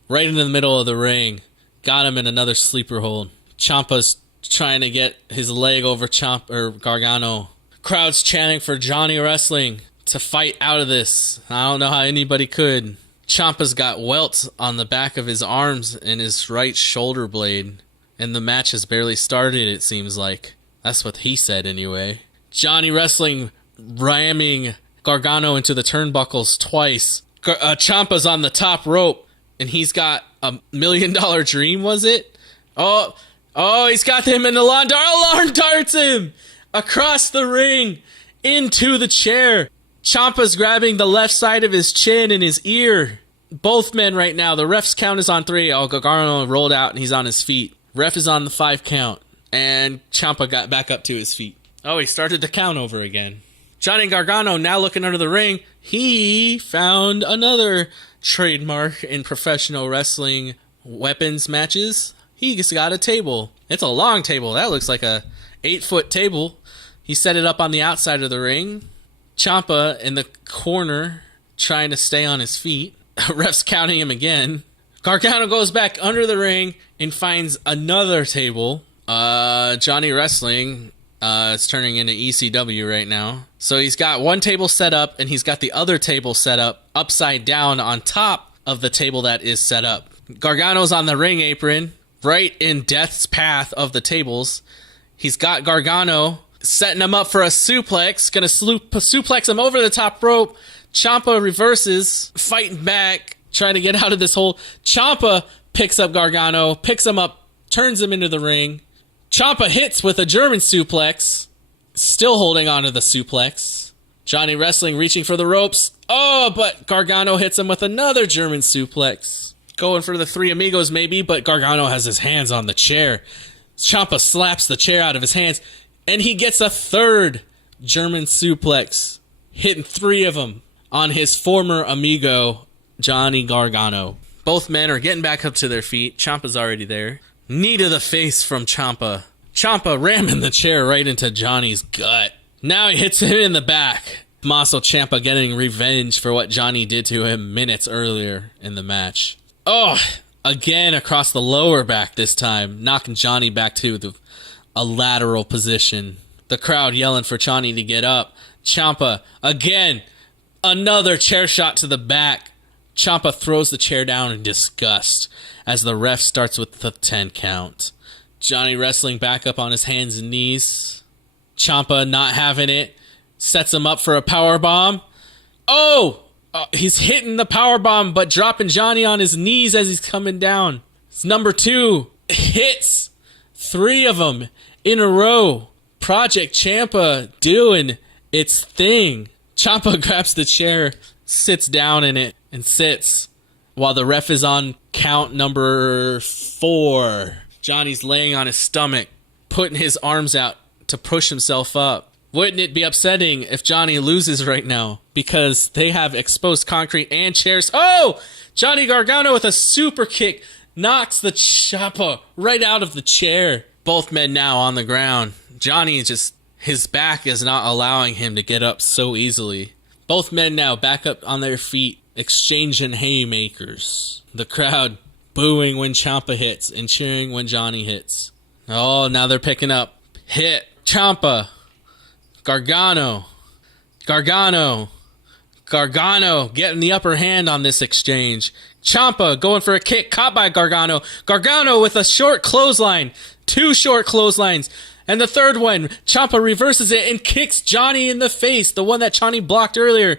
Right into the middle of the ring. Got him in another sleeper hold. Ciampa's trying to get his leg over Gargano. Crowd's chanting for Johnny Wrestling to fight out of this. I don't know how anybody could. Ciampa's got welts on the back of his arms and his right shoulder blade. And the match has barely started, it seems like. That's what he said anyway. Johnny Wrestling ramming Gargano into the turnbuckles twice. Ciampa's on the top rope, and he's got $1 million dream, was it? Oh, he's got him in the lawn dart. Alarm darts him across the ring into the chair. Ciampa's grabbing the left side of his chin and his ear. Both men right now. The ref's count is on 3. Gargano rolled out, and he's on his feet. Ref is on the 5 count, and Ciampa got back up to his feet. He started the count over again. Johnny Gargano now looking under the ring. He found another trademark in professional wrestling weapons matches. He's got a table. It's a long table. That looks like a 8-foot table. He set it up on the outside of the ring. Ciampa in the corner trying to stay on his feet. Ref's counting him again. Gargano goes back under the ring and finds another table. Johnny Wrestling is turning into ECW right now. So he's got one table set up, and he's got the other table set up upside down on top of the table that is set up. Gargano's on the ring apron, right in Death's path of the tables. He's got Gargano setting him up for a suplex, gonna suplex him over the top rope. Ciampa reverses, fighting back, trying to get out of this hole. Ciampa picks up Gargano, picks him up, turns him into the ring. Ciampa hits with a German suplex, still holding on to the suplex. Johnny Wrestling reaching for the ropes. Oh, but Gargano hits him with another German suplex. Going for the Three Amigos maybe, but Gargano has his hands on the chair. Ciampa slaps the chair out of his hands, and he gets a third German suplex, hitting 3 of them on his former amigo, Johnny Gargano. Both men are getting back up to their feet. Ciampa's already there. Knee to the face from Ciampa. Ciampa ramming the chair right into Johnny's gut. Now he hits him in the back. Tommaso Ciampa getting revenge for what Johnny did to him minutes earlier in the match. Oh, again across the lower back this time, knocking Johnny back to a lateral position. The crowd yelling for Johnny to get up. Ciampa, again, another chair shot to the back. Ciampa throws the chair down in disgust as the ref starts with the 10 count. Johnny Wrestling back up on his hands and knees. Ciampa not having it. Sets him up for a powerbomb. Oh! He's hitting the powerbomb, but dropping Johnny on his knees as he's coming down. It's number 2. Hits 3 of them in a row. Project Ciampa doing its thing. Ciampa grabs the chair, sits down in it, and sits while the ref is on count number 4. Johnny's laying on his stomach, putting his arms out to push himself up. Wouldn't it be upsetting if Johnny loses right now? Because they have exposed concrete and chairs. Oh! Johnny Gargano with a super kick knocks the Ciampa right out of the chair. Both men now on the ground. Johnny just, his back is not allowing him to get up so easily. Both men now back up on their feet, exchanging haymakers. The crowd booing when Ciampa hits and cheering when Johnny hits. Oh, now they're picking up. Hit. Ciampa. Gargano. Gargano. Gargano getting the upper hand on this exchange. Ciampa going for a kick, caught by Gargano. Gargano with a short clothesline. 2 short clotheslines. And the third one, Ciampa reverses it and kicks Johnny in the face, the one that Johnny blocked earlier.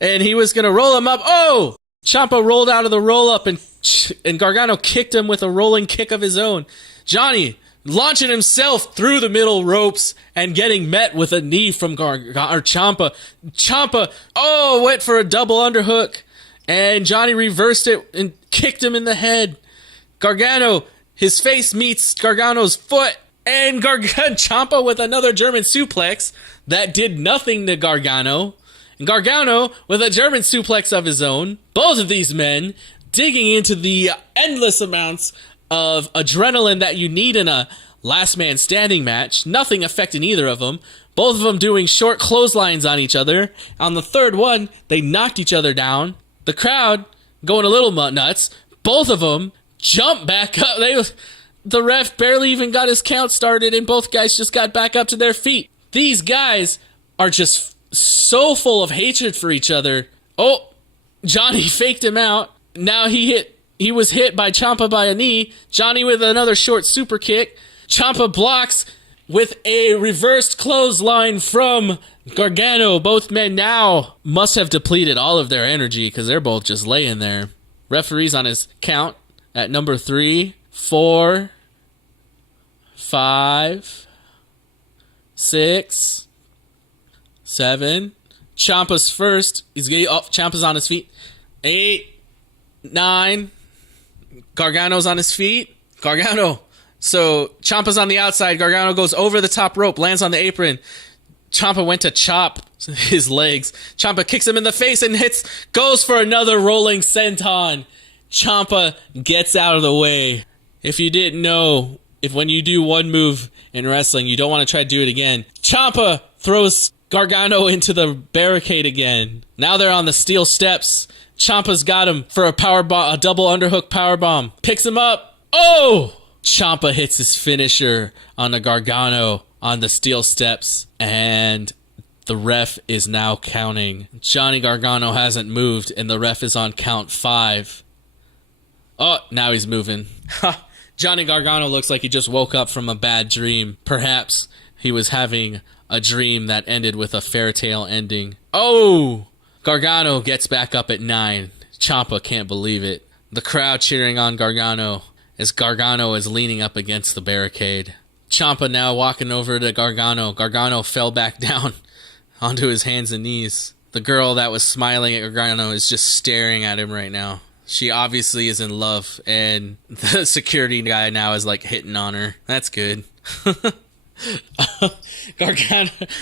And he was going to roll him up. Oh! Ciampa rolled out of the roll-up and Gargano kicked him with a rolling kick of his own. Johnny launching himself through the middle ropes and getting met with a knee from Ciampa. Ciampa, went for a double underhook. And Johnny reversed it and kicked him in the head. Gargano, his face meets Gargano's foot. And Ciampa with another German suplex that did nothing to Gargano. And Gargano with a German suplex of his own. Both of these men digging into the endless amounts of adrenaline that you need in a last man standing match. Nothing affecting either of them. Both of them doing short clotheslines on each other. On the third one, they knocked each other down. The crowd going a little nuts. Both of them jump back up. The ref barely even got his count started, and both guys just got back up to their feet. These guys are just so full of hatred for each other. Oh, Johnny faked him out. Now he was hit by Ciampa by a knee. Johnny with another short super kick. Ciampa blocks with a reversed clothesline from Gargano. Both men now must have depleted all of their energy because they're both just laying there. Referee's on his count at number 3, 4, 5, 6, 7. Ciampa's first. Ciampa's on his feet. 8, 9. Gargano's on his feet. Gargano. So Ciampa's on the outside. Gargano goes over the top rope, lands on the apron. Ciampa went to chop his legs. Ciampa kicks him in the face and goes for another rolling senton. Ciampa gets out of the way. If you didn't know, if when you do one move in wrestling, you don't want to try to do it again. Ciampa throws Gargano into the barricade again. Now they're on the steel steps. Ciampa's got him for a double underhook powerbomb. Picks him up. Oh! Ciampa hits his finisher on the Gargano on the steel steps, and the ref is now counting. Johnny Gargano hasn't moved, and the ref is on count 5. Oh, now he's moving. Johnny Gargano looks like he just woke up from a bad dream. Perhaps he was having a dream that ended with a fairy tale ending. Oh! Gargano gets back up at 9. Ciampa can't believe it. The crowd cheering on Gargano as Gargano is leaning up against the barricade. Ciampa now walking over to Gargano. Gargano fell back down onto his hands and knees. The girl that was smiling at Gargano is just staring at him right now. She obviously is in love, and the security guy now is like hitting on her. That's good.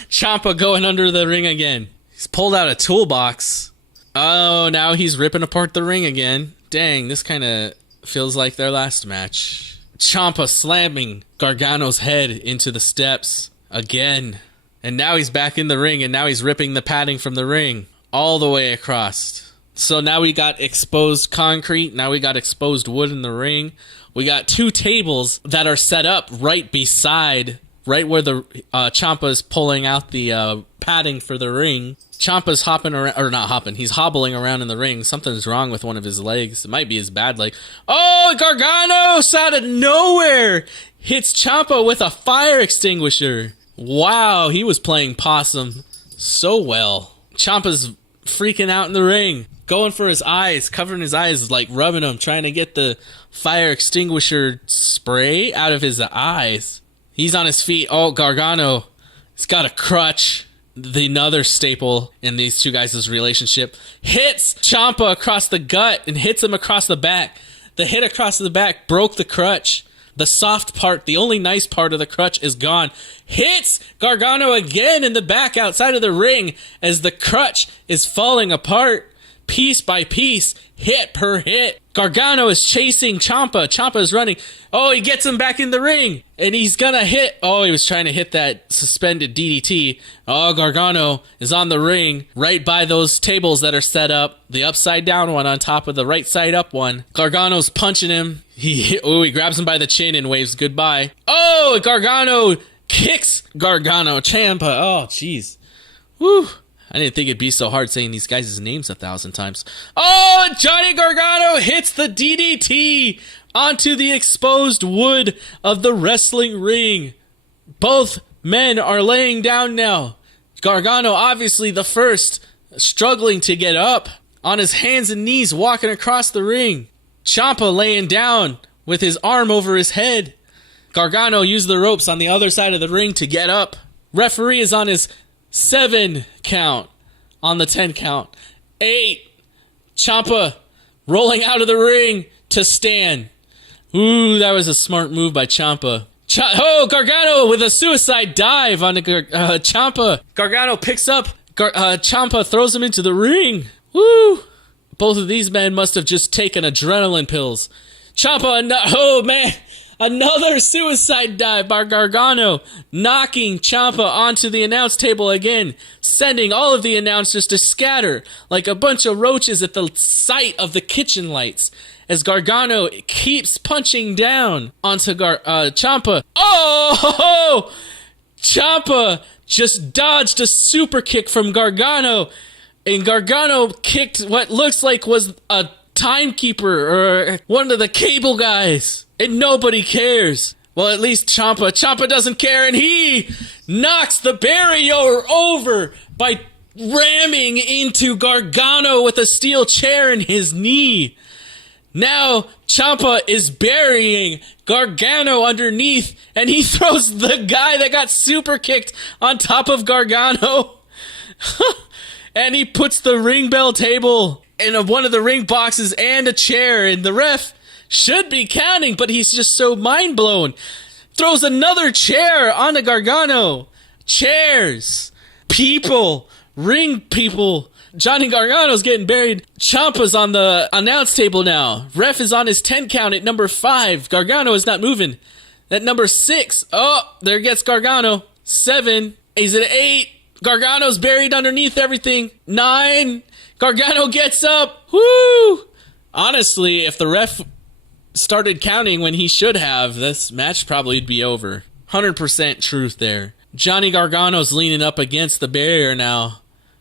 Ciampa going under the ring again. He's pulled out a toolbox. Oh, now he's ripping apart the ring again. Dang, this kind of feels like their last match. Ciampa slamming Gargano's head into the steps again. And now he's back in the ring, and now he's ripping the padding from the ring all the way across. So now we got exposed concrete. Now we got exposed wood in the ring. We got 2 tables that are set up right where the Ciampa's pulling out the padding for the ring. Ciampa's hopping around, or not hopping, he's hobbling around in the ring. Something's wrong with one of his legs. It might be his bad leg. Oh, Gargano out of nowhere hits Ciampa with a fire extinguisher. Wow, he was playing possum so well. Ciampa's freaking out in the ring, going for his eyes, covering his eyes, like rubbing them, trying to get the fire extinguisher spray out of his eyes. He's on his feet. Oh, Gargano, he's got a crutch. Another staple in these two guys' relationship. Hits Ciampa across the gut and hits him across the back. The hit across the back broke the crutch. The soft part, the only nice part of the crutch is gone. Hits Gargano again in the back outside of the ring as the crutch is falling apart. Piece by piece, hit per hit. Gargano is chasing Ciampa. Ciampa is running. Oh, he gets him back in the ring. And he's gonna hit. Oh, he was trying to hit that suspended DDT. Oh, Gargano is on the ring right by those tables that are set up. The upside down one on top of the right side up one. Gargano's punching him. He grabs him by the chin and waves goodbye. Oh, Gargano kicks Ciampa. Oh, jeez. Woo. I didn't think it'd be so hard saying these guys' names 1,000 times. Oh, Johnny Gargano hits the DDT onto the exposed wood of the wrestling ring. Both men are laying down now. Gargano, obviously the first, struggling to get up, on his hands and knees walking across the ring. Ciampa laying down with his arm over his head. Gargano used the ropes on the other side of the ring to get up. Referee is on his 7 count on the 10 count. 8. Ciampa rolling out of the ring to stand. Ooh, that was a smart move by Ciampa. Gargano with a suicide dive on Ciampa. Gargano picks up Ciampa, throws him into the ring. Woo! Both of these men must have just taken adrenaline pills. Ciampa, another suicide dive by Gargano, knocking Ciampa onto the announce table again, sending all of the announcers to scatter like a bunch of roaches at the sight of the kitchen lights as Gargano keeps punching down onto Ciampa. Oh! Ciampa just dodged a super kick from Gargano, and Gargano kicked what looks like was a timekeeper or one of the cable guys. And nobody cares. Well, at least Ciampa doesn't care, and he knocks the barrier over by ramming into Gargano with a steel chair in his knee. Now Ciampa is burying Gargano underneath, and he throws the guy that got super kicked on top of Gargano. And he puts the ring bell table in one of the ring boxes and a chair, and the ref should be counting, but he's just so mind blown. Throws another chair onto Gargano. Chairs. people, ring people. Johnny Gargano's getting buried. Ciampa's on the announce table now. Ref is on his 10 count at number 5. Gargano is not moving. At number 6. Oh, there gets Gargano. 7. Is it 8? Gargano's buried underneath everything. 9. Gargano gets up. Woo! Honestly, if the ref started counting when he should have, this match probably would be over. 100% truth there. Johnny Gargano's leaning up against the barrier now,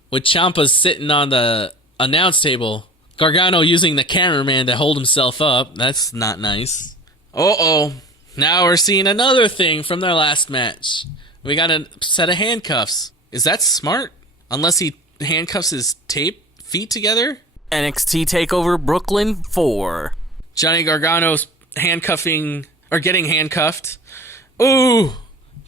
with Ciampa's sitting on the announce table. Gargano using the cameraman to hold himself up. That's not nice. Uh-oh. Now we're seeing another thing from their last match. We got a set of handcuffs. Is that smart? Unless he handcuffs his feet together? NXT Takeover Brooklyn 4. Johnny Gargano's getting handcuffed. Ooh!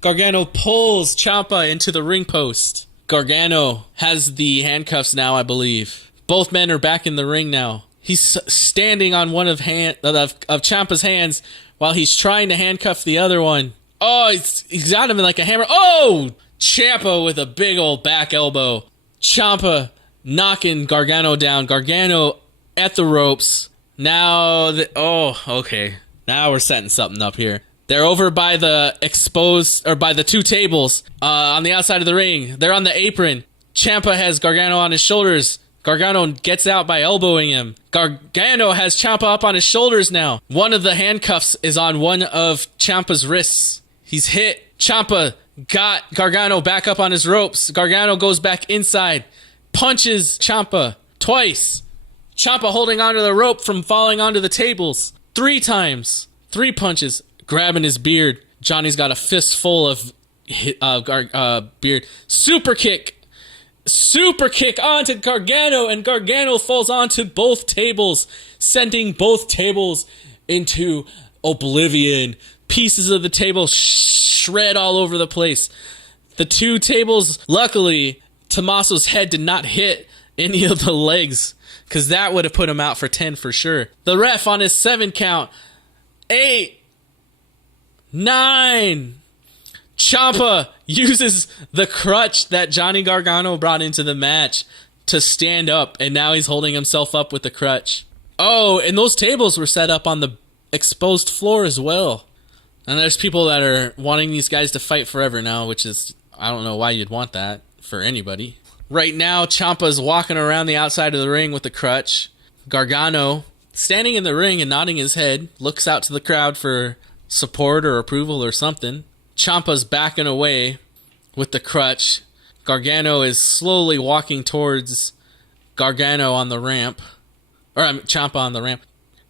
Gargano pulls Ciampa into the ring post. Gargano has the handcuffs now, I believe. Both men are back in the ring now. He's standing on one of Ciampa's hands while he's trying to handcuff the other one. Oh, he's got him like a hammer. Oh! Ciampa with a big old back elbow. Ciampa knocking Gargano down. Gargano at the ropes. Now, okay. Now we're setting something up here. They're over by the by the 2 tables on the outside of the ring. They're on the apron. Ciampa has Gargano on his shoulders. Gargano gets out by elbowing him. Gargano has Ciampa up on his shoulders now. One of the handcuffs is on one of Ciampa's wrists. He's hit. Ciampa got Gargano back up on his ropes. Gargano goes back inside. Punches Ciampa twice. Ciampa holding onto the rope from falling onto the tables 3 times. 3 punches. Grabbing his beard. Johnny's got a fistful of beard. Super kick onto Gargano, and Gargano falls onto both tables, sending both tables into oblivion. Pieces of the table shred all over the place. The 2 tables, luckily, Tommaso's head did not hit any of the legs, because that would have put him out for 10 for sure. The ref on his 7 count. 8. 9. Ciampa uses the crutch that Johnny Gargano brought into the match to stand up, and now he's holding himself up with the crutch. Oh, and those tables were set up on the exposed floor as well. And there's people that are wanting these guys to fight forever now, which is, I don't know why you'd want that for anybody. Right now, Ciampa's walking around the outside of the ring with the crutch. Gargano, standing in the ring and nodding his head, looks out to the crowd for support or approval or something. Ciampa's backing away with the crutch. Gargano is slowly walking towards Gargano on the ramp. Ciampa on the ramp.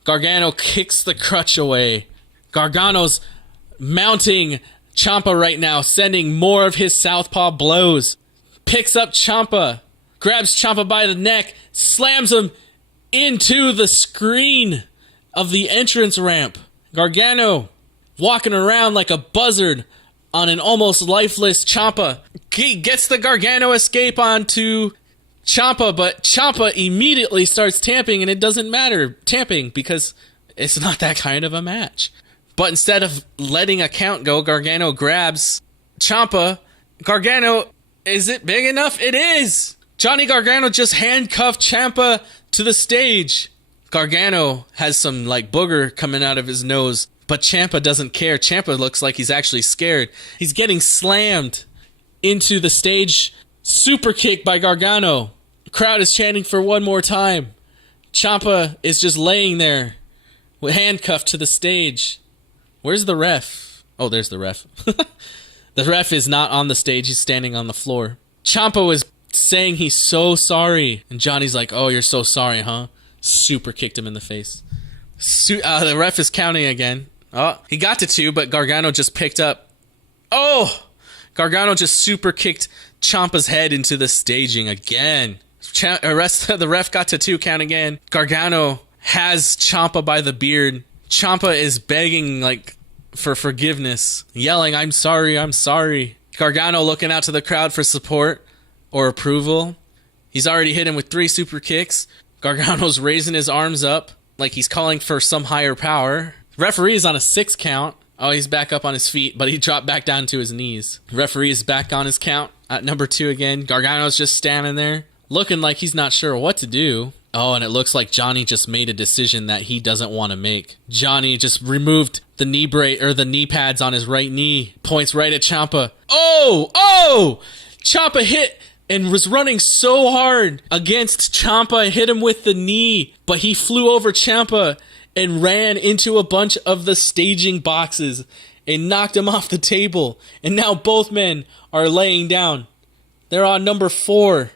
Gargano kicks the crutch away. Gargano's mounting Ciampa right now, sending more of his southpaw blows. Picks up Ciampa, grabs Ciampa by the neck, slams him into the screen of the entrance ramp. Gargano walking around like a buzzard on an almost lifeless Ciampa. He gets the Gargano escape onto Ciampa, but Ciampa immediately starts tamping, and it doesn't matter tamping because it's not that kind of a match. But instead of letting a count go, Gargano grabs Ciampa. Gargano, is it big enough? It is! Johnny Gargano just handcuffed Ciampa to the stage. Gargano has some booger coming out of his nose, but Ciampa doesn't care. Ciampa looks like he's actually scared. He's getting slammed into the stage. Super kick by Gargano. The crowd is chanting for one more time. Ciampa is just laying there, handcuffed to the stage. Where's the ref? Oh, there's the ref. The ref is not on the stage. He's standing on the floor. Ciampa was saying he's so sorry. And Johnny's like, oh, you're so sorry, huh? Super kicked him in the face. The ref is counting again. Oh, he got to 2, but Gargano just picked up. Oh! Gargano just super kicked Ciampa's head into the staging again. The ref got to 2 count again. Gargano has Ciampa by the beard. Ciampa is begging for forgiveness, yelling, I'm sorry, I'm sorry. Gargano looking out to the crowd for support or approval. He's already hit him with 3 super kicks. Gargano's raising his arms up like he's calling for some higher power. Referee is on a 6 count. Oh, he's back up on his feet, but he dropped back down to his knees. Referee is back on his count. At number 2 again, Gargano's just standing there, looking like he's not sure what to do. Oh, and it looks like Johnny just made a decision that he doesn't want to make. Johnny just removed the knee brace or the knee pads on his right knee. Points right at Ciampa. Oh! Ciampa hit and was running so hard against Ciampa, hit him with the knee, but he flew over Ciampa and ran into a bunch of the staging boxes and knocked him off the table. And now both men are laying down. They're on number 4.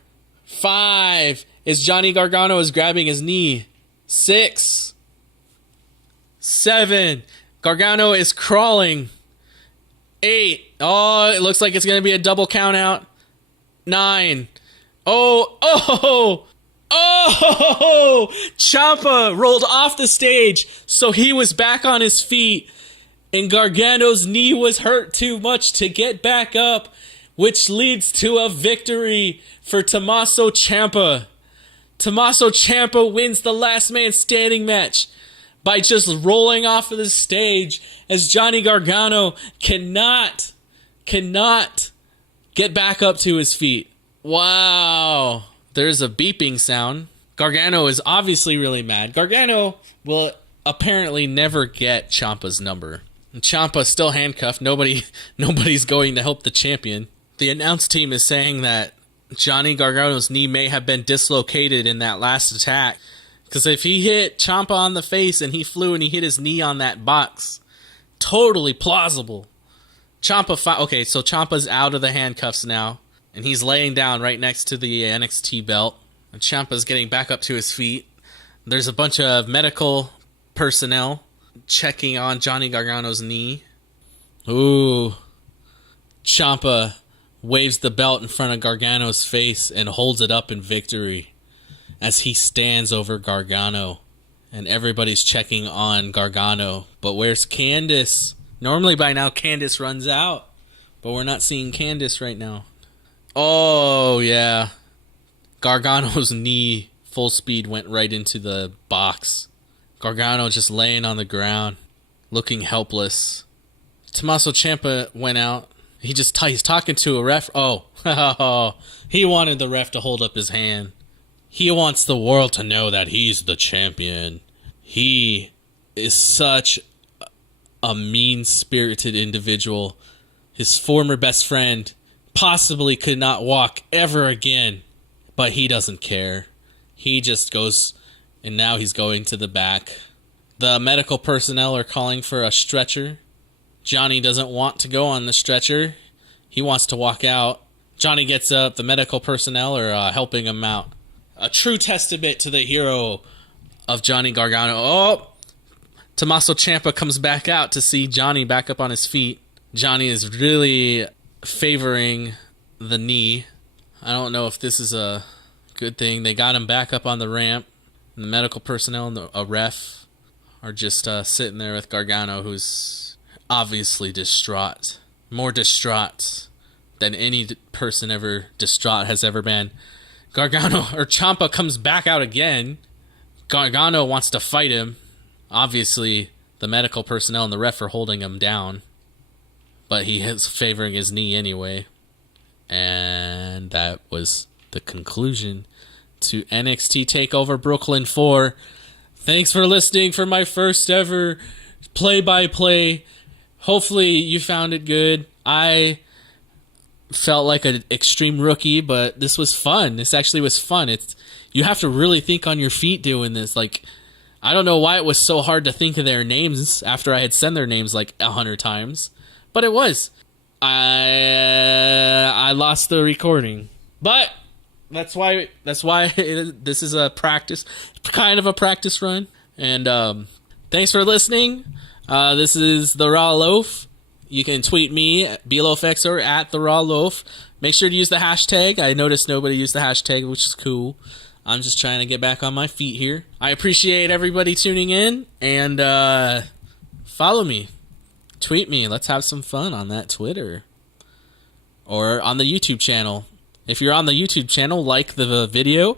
5 as Johnny Gargano is grabbing his knee. 6. 7. Gargano is crawling. 8. Oh, it looks like it's going to be a double count out. 9. Oh! Ciampa rolled off the stage, so he was back on his feet, and Gargano's knee was hurt too much to get back up, which leads to a victory for Tommaso Ciampa. Tommaso Ciampa wins the last man standing match by just rolling off of the stage as Johnny Gargano cannot get back up to his feet. Wow. There's a beeping sound. Gargano is obviously really mad. Gargano will apparently never get Ciampa's number. And Ciampa's still handcuffed. Nobody's going to help the champion. The announce team is saying that Johnny Gargano's knee may have been dislocated in that last attack. Because if he hit Ciampa on the face and he flew and he hit his knee on that box, totally plausible. Okay, so Ciampa's out of the handcuffs now. And he's laying down right next to the NXT belt. And Ciampa's getting back up to his feet. There's a bunch of medical personnel checking on Johnny Gargano's knee. Ooh. Ciampa waves the belt in front of Gargano's face and holds it up in victory as he stands over Gargano. And everybody's checking on Gargano. But where's Candice? Normally by now Candice runs out. But we're not seeing Candice right now. Oh, yeah. Gargano's knee, full speed, went right into the box. Gargano just laying on the ground, looking helpless. Tommaso Ciampa went out. He's talking to a ref. Oh, he wanted the ref to hold up his hand. He wants the world to know that he's the champion. He is such a mean-spirited individual. His former best friend possibly could not walk ever again, but he doesn't care. He just goes, and now he's going to the back. The medical personnel are calling for a stretcher. Johnny doesn't want to go on the stretcher. He wants to walk out. Johnny gets up. The medical personnel are helping him out. A true testament to the hero of Johnny Gargano. Oh, Tommaso Ciampa comes back out to see Johnny back up on his feet. Johnny is really favoring the knee. I don't know if this is a good thing. They got him back up on the ramp. And the medical personnel and a ref are just sitting there with Gargano, who's obviously distraught. More distraught than any person ever distraught has ever been. Ciampa comes back out again. Gargano wants to fight him. Obviously, the medical personnel and the ref are holding him down. But he is favoring his knee anyway. And that was the conclusion to NXT Takeover Brooklyn 4. Thanks for listening for my first ever play-by-play. Hopefully you found it good. I felt like an extreme rookie, but this was fun. This actually was fun. You have to really think on your feet doing this. Like, I don't know why it was so hard to think of their names after I had said their names like 100 times. But it was. I lost the recording. But that's why this is a practice, kind of a practice run. And thanks for listening. This is The Raw Loaf. You can tweet me at BLoafX or at The Raw Loaf. Make sure to use the hashtag. I noticed nobody used the hashtag, which is cool. I'm just trying to get back on my feet here. I appreciate everybody tuning in, and follow me. Tweet me. Let's have some fun on that Twitter. Or on the YouTube channel. If you're on the YouTube channel, like the video.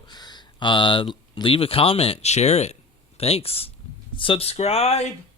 Leave a comment. Share it. Thanks. Subscribe.